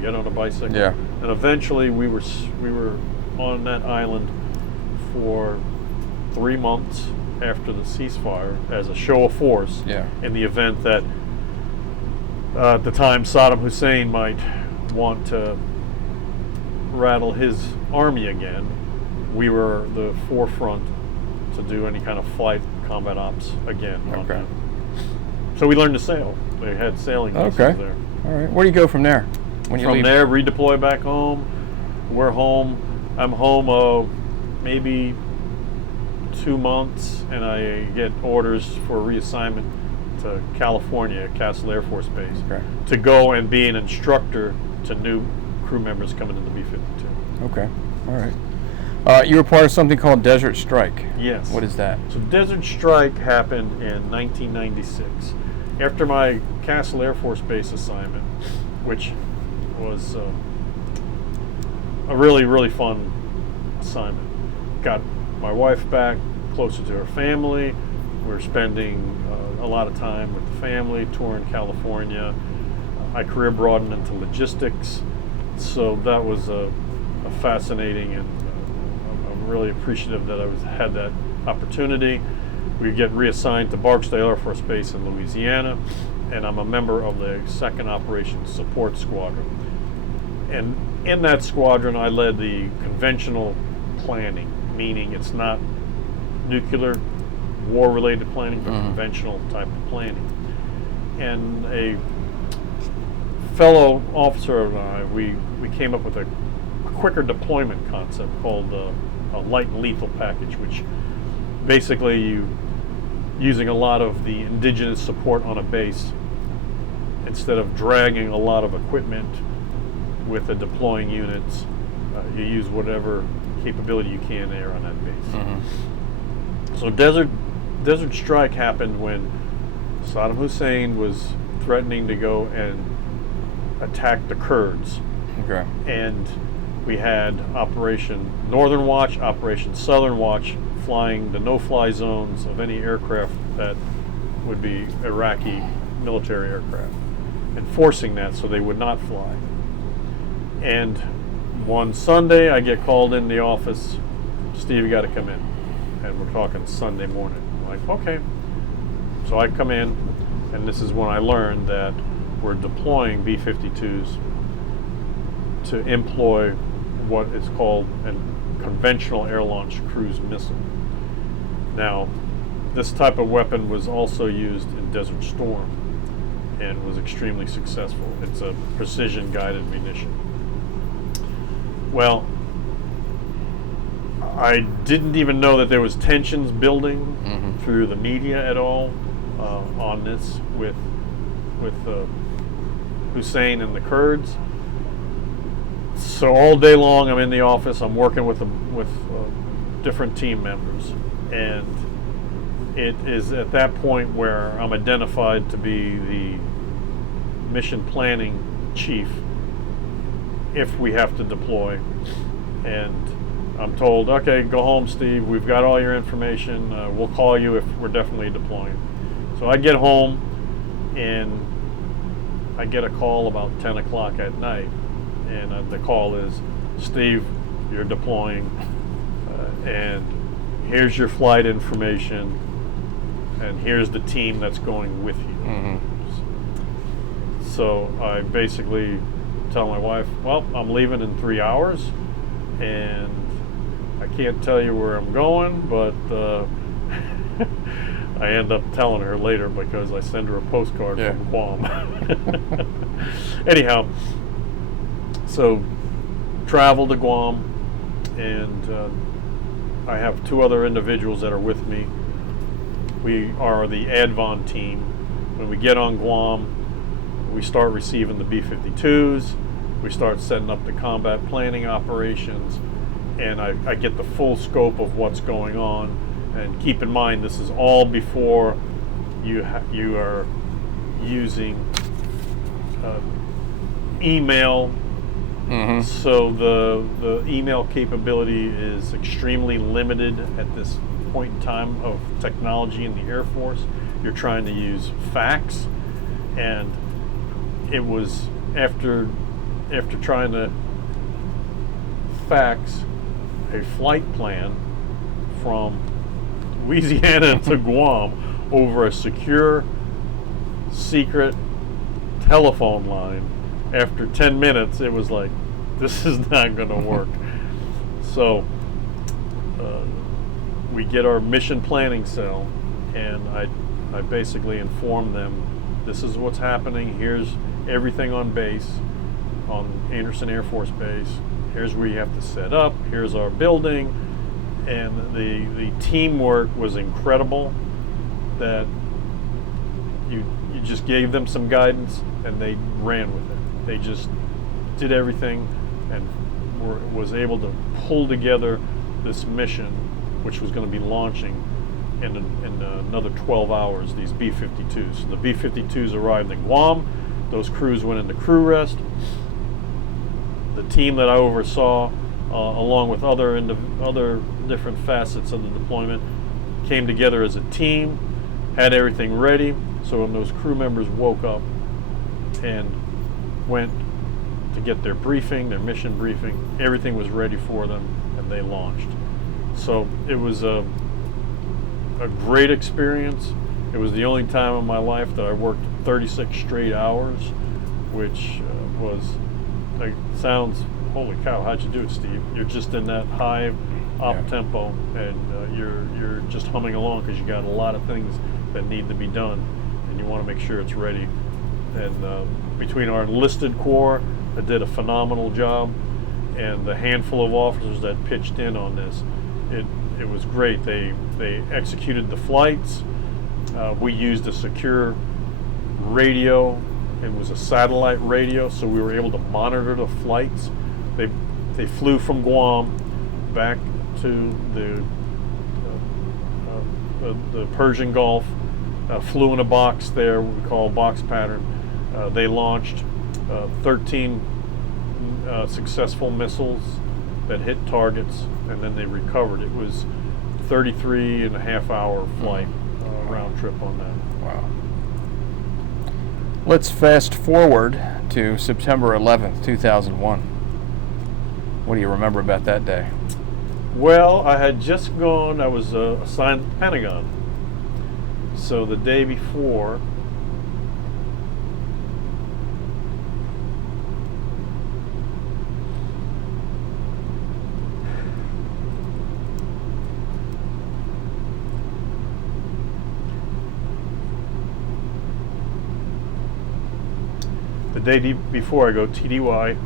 get on a bicycle. Yeah. And eventually we were on that island for 3 months after the ceasefire as a show of force. Yeah. In the event that at the time Saddam Hussein might want to rattle his army again, we were the forefront to do any kind of flight combat ops again. Okay. So we learned to sail. They had sailing lessons there. All right. Where do you go from there? When you From leave? there, redeploy back home. We're home. I'm home maybe 2 months, and I get orders for reassignment to California, Castle Air Force Base, to go and be an instructor to new crew members coming into the B-52. Okay. All right. You were part of something called Desert Strike. Yes. What is that? So Desert Strike happened in 1996. After my Castle Air Force Base assignment, which was a really, really fun assignment. Got my wife back closer to her family. We were spending a lot of time with the family, touring California. My career broadened into logistics, so that was a fascinating, and I'm really appreciative that I had that opportunity. We get reassigned to Barksdale Air Force Base in Louisiana, and I'm a member of the 2nd Operations Support Squadron. And in that squadron, I led the conventional planning, meaning it's not nuclear war-related planning, but conventional type of planning. And a fellow officer and I, we came up with a quicker deployment concept called a light and lethal package, which basically you using a lot of the indigenous support on a base instead of dragging a lot of equipment with the deploying units. You use whatever capability you can there on that base. So Desert Strike happened when Saddam Hussein was threatening to go and attack the Kurds. Okay. And we had Operation Northern Watch, Operation Southern Watch, flying the no-fly zones of any aircraft that would be Iraqi military aircraft, enforcing that so they would not fly. And one Sunday, I get called in the office, Steve, you got to come in. And we're talking Sunday morning. I'm like, okay. So I come in, and this is when I learned that we're deploying B-52s to employ what is called a conventional air-launched cruise missile. Now, this type of weapon was also used in Desert Storm and was extremely successful. It's a precision-guided munition. Well, I didn't even know that there was tensions building through the media at all on this with Hussein and the Kurds. So all day long, I'm in the office. I'm working with different team members, and it is at that point where I'm identified to be the mission planning chief if we have to deploy. And I'm told, okay, go home, Steve. We've got all your information. We'll call you if we're definitely deploying. So I get home, and I get a call about 10 o'clock at night. And the call is, Steve, you're deploying, and here's your flight information, and here's the team that's going with you. So I basically tell my wife, well, I'm leaving in 3 hours, and I can't tell you where I'm going, but I end up telling her later because I send her a postcard from Guam. Anyhow, so travel to Guam, and I have 2 other individuals that are with me. We are the Advon team. When we get on Guam, we start receiving the B-52s. We start setting up the combat planning operations, and I get the full scope of what's going on. And keep in mind, this is all before you are using email. So the email capability is extremely limited at this point in time of technology in the Air Force. You're trying to use fax, and it was after trying to fax a flight plan from Louisiana to Guam over a secure, secret telephone line. After 10 minutes, it was like, this is not going to work. So we get our mission planning cell, and I basically inform them, this is what's happening. Here's everything on base, on Anderson Air Force Base. Here's where you have to set up. Here's our building. And the teamwork was incredible, that you just gave them some guidance and they ran with it. They just did everything and was able to pull together this mission, which was going to be launching in another 12 hours, these B-52s. So the B-52s arrived in Guam. Those crews went into crew rest. The team that I oversaw, along with other different facets of the deployment, came together as a team, had everything ready. So when those crew members woke up and went to get their briefing, their mission briefing, everything was ready for them, and they launched. So it was a great experience. It was the only time in my life that I worked 36 straight hours, which sounds, holy cow, how'd you do it, Steve? You're just in that high op tempo, and you're just humming along because you got a lot of things that need to be done, and you want to make sure it's ready. And between our enlisted corps that did a phenomenal job, and the handful of officers that pitched in on this, it was great. They executed the flights. We used a secure radio. It was a satellite radio, so we were able to monitor the flights. They flew from Guam back to the Persian Gulf, flew in a box there, what we call box pattern. They launched 13 successful missiles that hit targets, and then they recovered. It was 33.5-hour flight round trip on that. Wow. Let's fast forward to September 11th, 2001. What do you remember about that day? Well, I had just gone, I was assigned to the Pentagon. So the day before, I go TDY,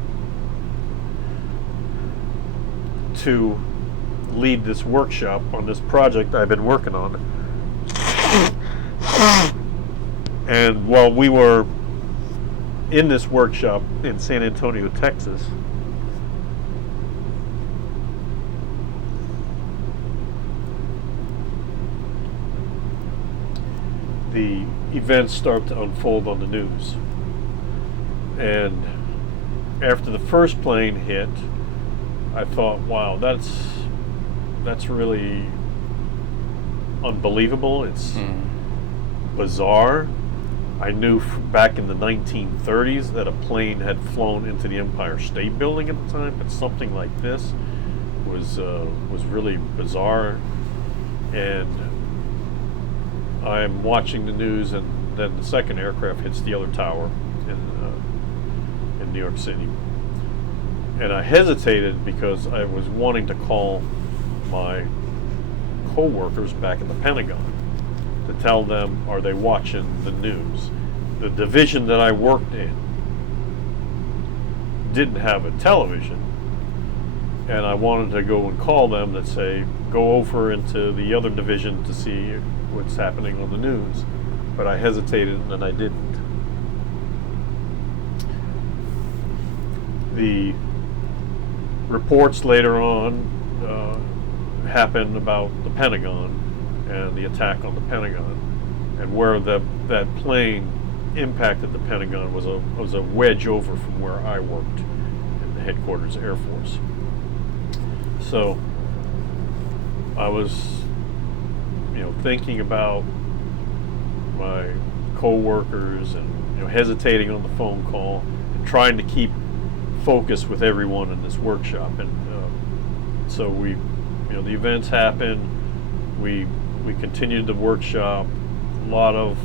to lead this workshop on this project I've been working on. And while we were in this workshop in San Antonio, Texas, the events start to unfold on the news. And after the first plane hit, I thought, wow, that's really unbelievable. It's bizarre. I knew back in the 1930s that a plane had flown into the Empire State Building at the time, but something like this was really bizarre. And I'm watching the news, and then the second aircraft hits the other tower in New York City. And I hesitated because I was wanting to call my co-workers back in the Pentagon to tell them, are they watching the news? The division that I worked in didn't have a television, and I wanted to go and call them that say, go over into the other division to see what's happening on the news. But I hesitated and I didn't. The reports later on happened about the Pentagon and the attack on the Pentagon, and where that plane impacted the Pentagon was a wedge over from where I worked in the headquarters Air Force. So I was, thinking about my co-workers and hesitating on the phone call and trying to keep focus with everyone in this workshop. And so we, the events happened. We continued the workshop. A lot of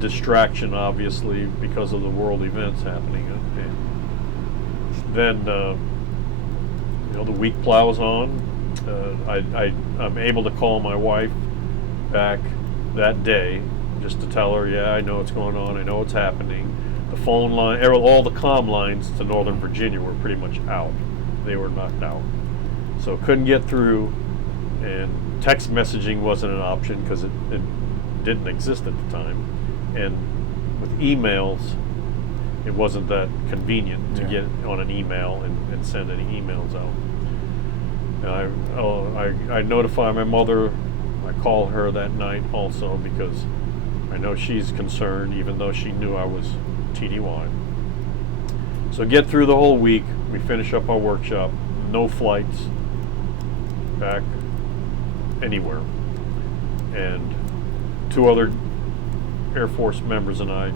distraction, obviously, because of the world events happening. And then the week plows on. I'm able to call my wife back that day just to tell her, yeah, I know what's going on. I know what's happening. The phone line, all the comm lines to Northern Virginia were pretty much out. They were knocked out. So couldn't get through, and text messaging wasn't an option because it didn't exist at the time. And with emails, it wasn't that convenient to get on an email and send any emails out. And I notify my mother. I call her that night also because I know she's concerned, even though she knew I was TDY. So get through the whole week. We finish up our workshop. No flights back anywhere. And two other Air Force members and I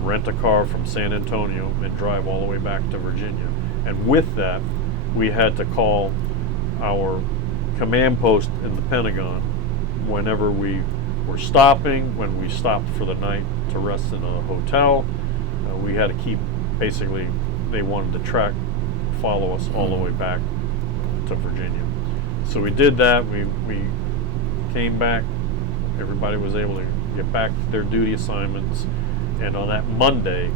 rent a car from San Antonio and drive all the way back to Virginia. And with that, we had to call our command post in the Pentagon whenever we were stopping, when we stopped for the night to rest in a hotel. We had to keep, basically, they wanted to follow us all the way back to Virginia. So we did that. We came back. Everybody was able to get back to their duty assignments. And on that Monday,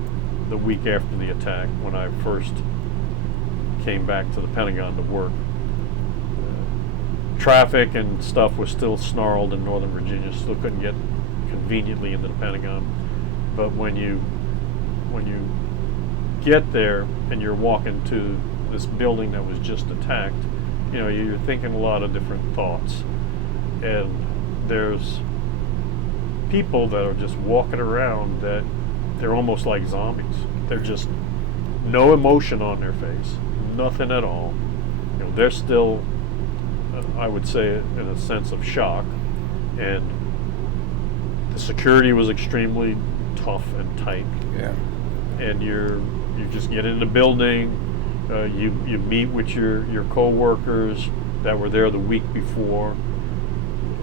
the week after the attack, when I first came back to the Pentagon to work, traffic and stuff was still snarled in Northern Virginia, still couldn't get conveniently into the Pentagon. But when you get there and you're walking to this building that was just attacked, you're thinking a lot of different thoughts. And there's people that are just walking around that they're almost like zombies. They're just no emotion on their face, nothing at all. They're still, I would say, in a sense of shock. And the security was extremely tough and tight. Yeah. And you just get in the building. You meet with your co-workers that were there the week before,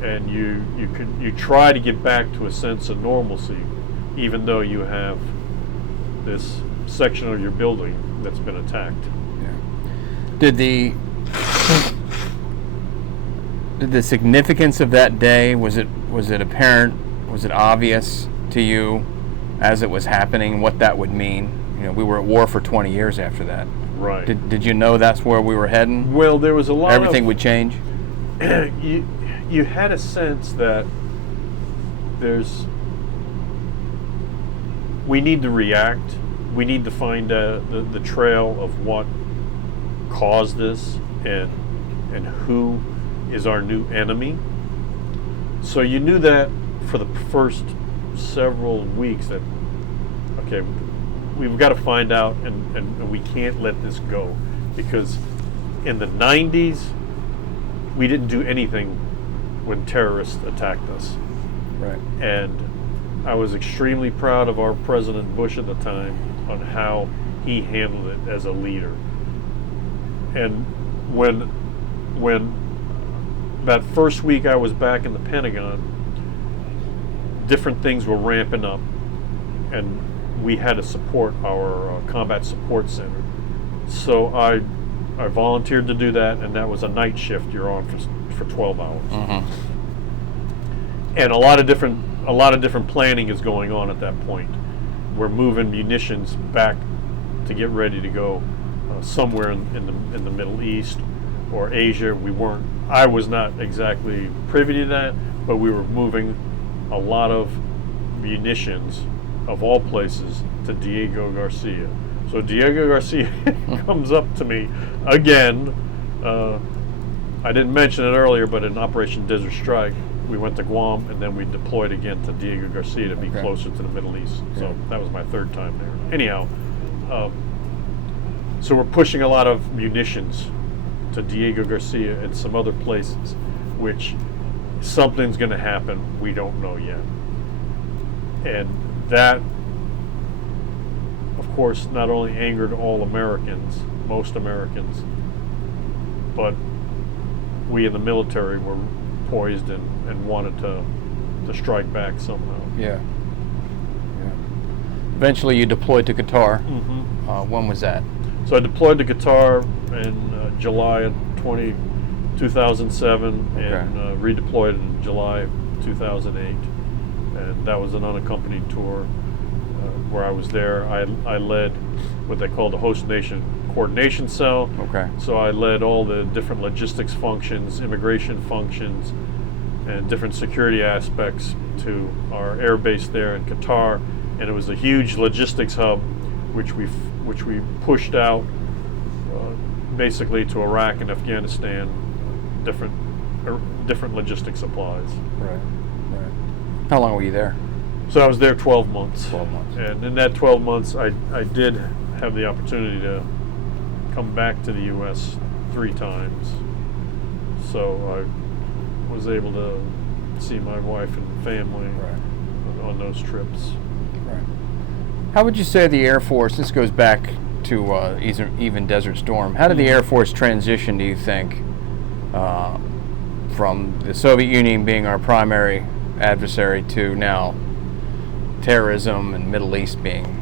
and you try to get back to a sense of normalcy, even though you have this section of your building that's been attacked. Yeah. Did the significance of that day, was it apparent? Was it obvious to you as it was happening what that would mean? We were at war for 20 years after that. Right. Did you know that's where we were heading? Well, there was a lot Everything would change? you had a sense that we need to react. We need to find the trail of what caused this and who is our new enemy. So you knew that for the first several weeks that, okay, we've got to find out and we can't let this go, because in the 90s we didn't do anything when terrorists attacked us. Right. And I was extremely proud of our President Bush at the time on how he handled it as a leader. And when that first week I was back in the Pentagon, different things were ramping up, and we had to support our combat support center. So I volunteered to do that, and that was a night shift you're on for 12 hours. Mm-hmm. And a lot of different planning is going on at that point. We're moving munitions back to get ready to go somewhere in the Middle East or Asia. I was not exactly privy to that, but we were moving a lot of munitions, of all places, to Diego Garcia. So Diego Garcia comes up to me again. I didn't mention it earlier, but in Operation Desert Strike, we went to Guam, and then we deployed again to Diego Garcia to be closer to the Middle East. So that was my third time there. Anyhow, so we're pushing a lot of munitions to Diego Garcia and some other places, which something's going to happen. We don't know yet. And that, of course, not only angered all Americans, most Americans, but we in the military were poised and wanted to strike back somehow. Yeah. Eventually you deployed to Qatar. Mm-hmm. When was that? So I deployed to Qatar in July of 2007 and redeployed in July of 2008. And that was an unaccompanied tour where I was there. I led what they call the host nation coordination cell. Okay. So I led all the different logistics functions, immigration functions, and different security aspects to our air base there in Qatar. And it was a huge logistics hub, which we pushed out basically to Iraq and Afghanistan, different logistics supplies. Right. How long were you there? So I was there 12 months. 12 months. And in that 12 months, I did have the opportunity to come back to the U.S. 3 times. So I was able to see my wife and family on those trips. Right. How would you say the Air Force, this goes back to even Desert Storm, how did the Air Force transition, do you think, from the Soviet Union being our primary adversary to now terrorism and Middle East being,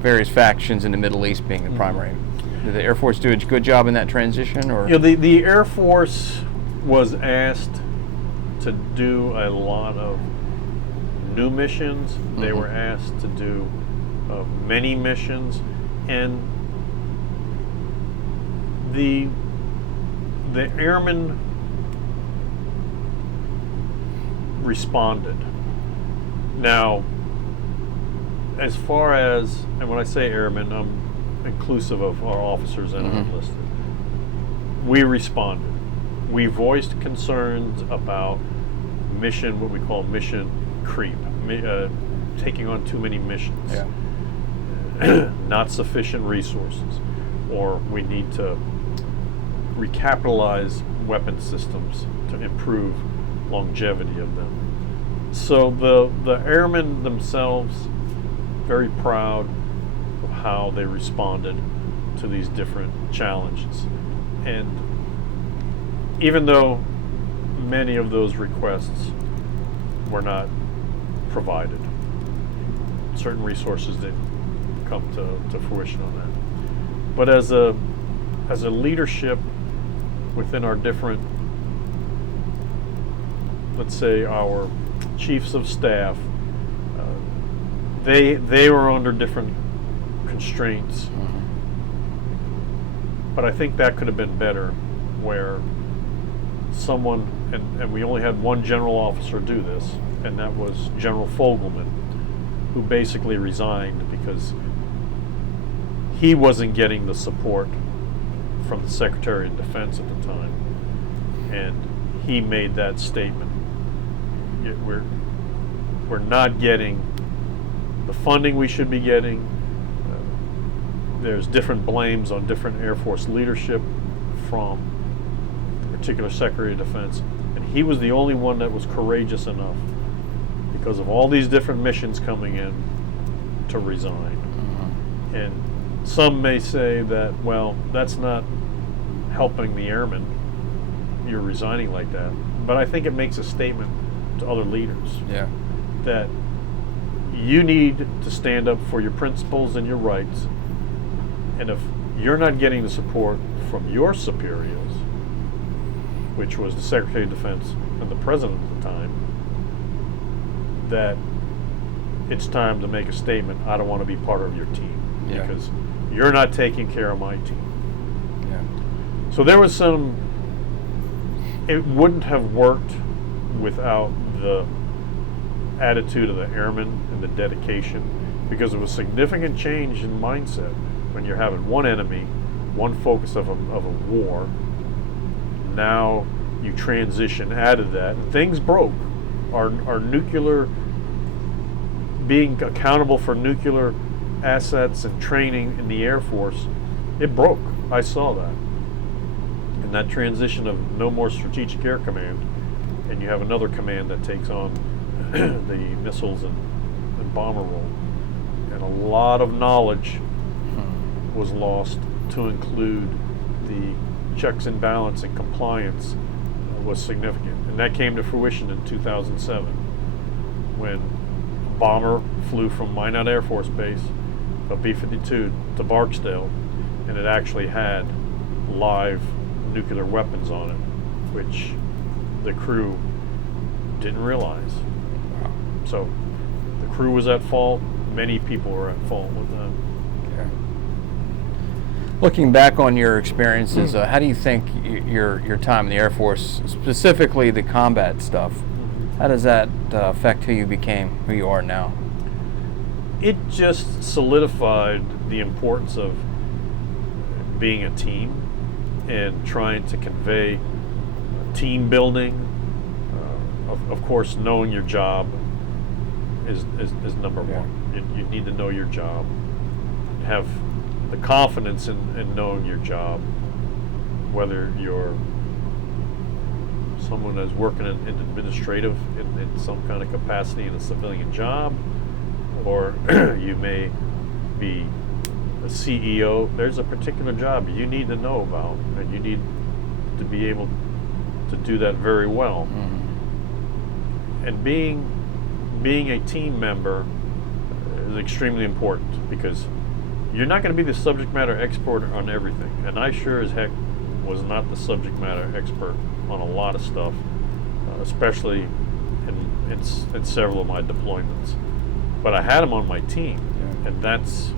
various factions in the Middle East being the primary? Did the Air Force do a good job in that transition, or? The Air Force was asked to do a lot of new missions. They were asked to do many missions, and the airmen responded. Now, as far as, and when I say airmen, I'm inclusive of our officers and enlisted, we responded. We voiced concerns about what we call mission creep, taking on too many missions, not sufficient resources, or we need to recapitalize weapon systems to improve longevity of them. So the airmen themselves, very proud of how they responded to these different challenges. And even though many of those requests were not provided, certain resources didn't come to fruition on that. But as a leadership within our different, let's say our chiefs of staff, they were under different constraints But I think that could have been better, where someone, and we only had one general officer do this, and that was General Fogelman, who basically resigned because he wasn't getting the support from the Secretary of Defense at the time. And he made that statement. We're not getting the funding we should be getting. There's different blames on different Air Force leadership from the particular Secretary of Defense. And he was the only one that was courageous enough, because of all these different missions coming in, to resign. Mm-hmm. And some may say that, well, that's not helping the airmen. You're resigning like that. But I think it makes a statement to other leaders. Yeah. That you need to stand up for your principles and your rights. And if you're not getting the support from your superiors, which was the Secretary of Defense and the President at the time, that it's time to make a statement. I don't want to be part of your team, because you're not taking care of my team. Yeah. So there was some, it wouldn't have worked without the attitude of the airmen and the dedication, because it was a significant change in mindset when you're having one enemy, one focus of a war. Now you transition out of that, and things broke. Our nuclear, being accountable for nuclear assets and training in the Air Force, it broke. I saw that. And that transition of no more Strategic Air Command, and you have another command that takes on the missiles and bomber role. And a lot of knowledge was lost, to include the checks and balance and compliance was significant. And that came to fruition in 2007, when a bomber flew from Minot Air Force Base, a B-52, to Barksdale, and it actually had live nuclear weapons on it, which the crew didn't realize. So the crew was at fault. Many people were at fault with that. Okay. Looking back on your experiences, how do you think your time in the Air Force, specifically the combat stuff, how does that affect who you became, who you are now? It just solidified the importance of being a team and trying to convey team building. Of course, knowing your job is number one. You need to know your job, have the confidence in knowing your job, whether you're someone that's working in administrative in some kind of capacity in a civilian job, or you may be a CEO. There's a particular job you need to know about, and you need to be able to do that very well. Mm-hmm. And being a team member is extremely important, because you're not going to be the subject matter expert on everything. And I sure as heck was not the subject matter expert on a lot of stuff, especially in several of my deployments. But I had them on my team, and that's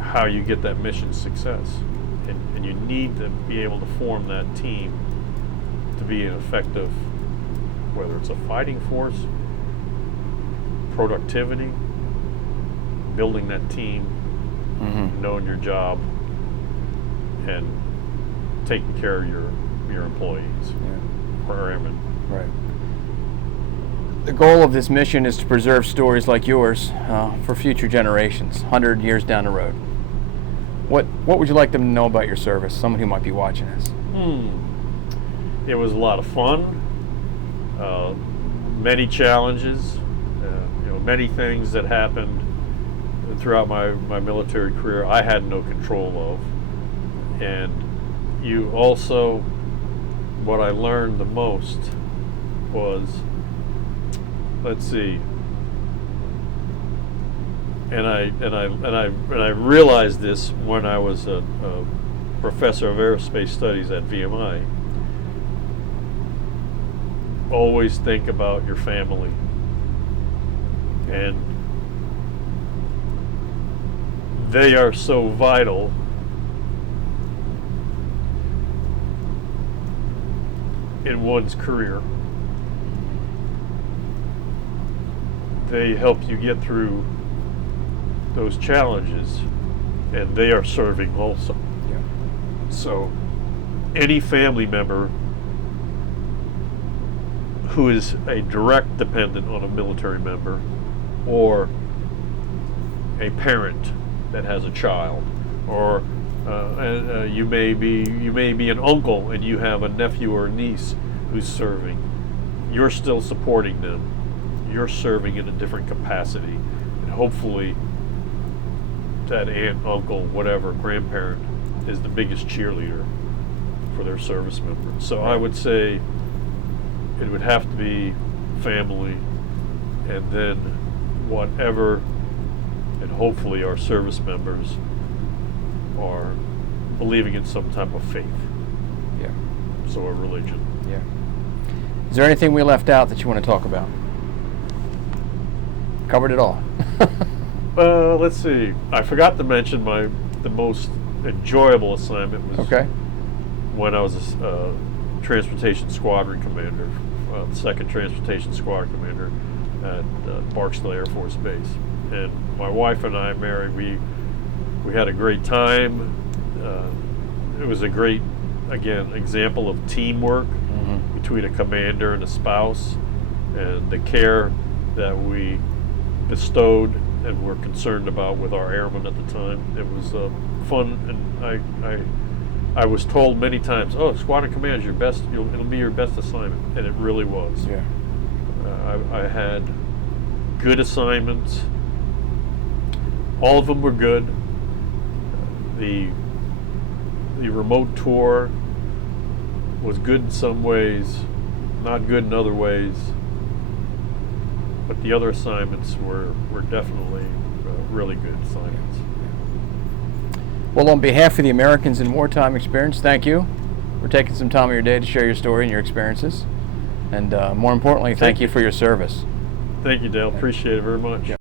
how you get that mission success. And you need to be able to form that team to be an effective, whether it's a fighting force, productivity, building that team, knowing your job, and taking care of your employees or airmen. Right. The goal of this mission is to preserve stories like yours for future generations, 100 years down the road. What would you like them to know about your service, someone who might be watching this? It was a lot of fun, many challenges, many things that happened throughout my military career I had no control of. And you also, what I learned the most was, let's see, and I realized this when I was a professor of aerospace studies at VMI. Always think about your family, and they are so vital in one's career. They help you get through those challenges, and they are serving also. Yeah. So any family member who is a direct dependent on a military member, or a parent that has a child, or you may be an uncle and you have a nephew or a niece who's serving. You're still supporting them. You're serving in a different capacity, and hopefully that aunt, uncle, whatever, grandparent is the biggest cheerleader for their service member. So I would say it would have to be family, and then whatever, and hopefully our service members are believing in some type of faith. Yeah. So a religion. Yeah. Is there anything we left out that you want to talk about? Covered it all. Let's see. I forgot to mention the most enjoyable assignment was when I was a transportation squadron commander, 2nd Transportation Squadron Commander at Barksdale Air Force Base. And my wife and I, Mary, we had a great time. It was a great, again, example of teamwork between a commander and a spouse, and the care that we bestowed and were concerned about with our airmen at the time. It was fun, and I was told many times, "Oh, squadron commander is your best. It'll be your best assignment," and it really was. Yeah. I had good assignments. All of them were good. The remote tour was good in some ways, not good in other ways. But the other assignments were definitely really good assignments. Well, on behalf of the Americans in Wartime Experience, thank you for taking some time of your day to share your story and your experiences. And more importantly, thank you for your service. Thank you, Dale. Appreciate it very much. Yeah.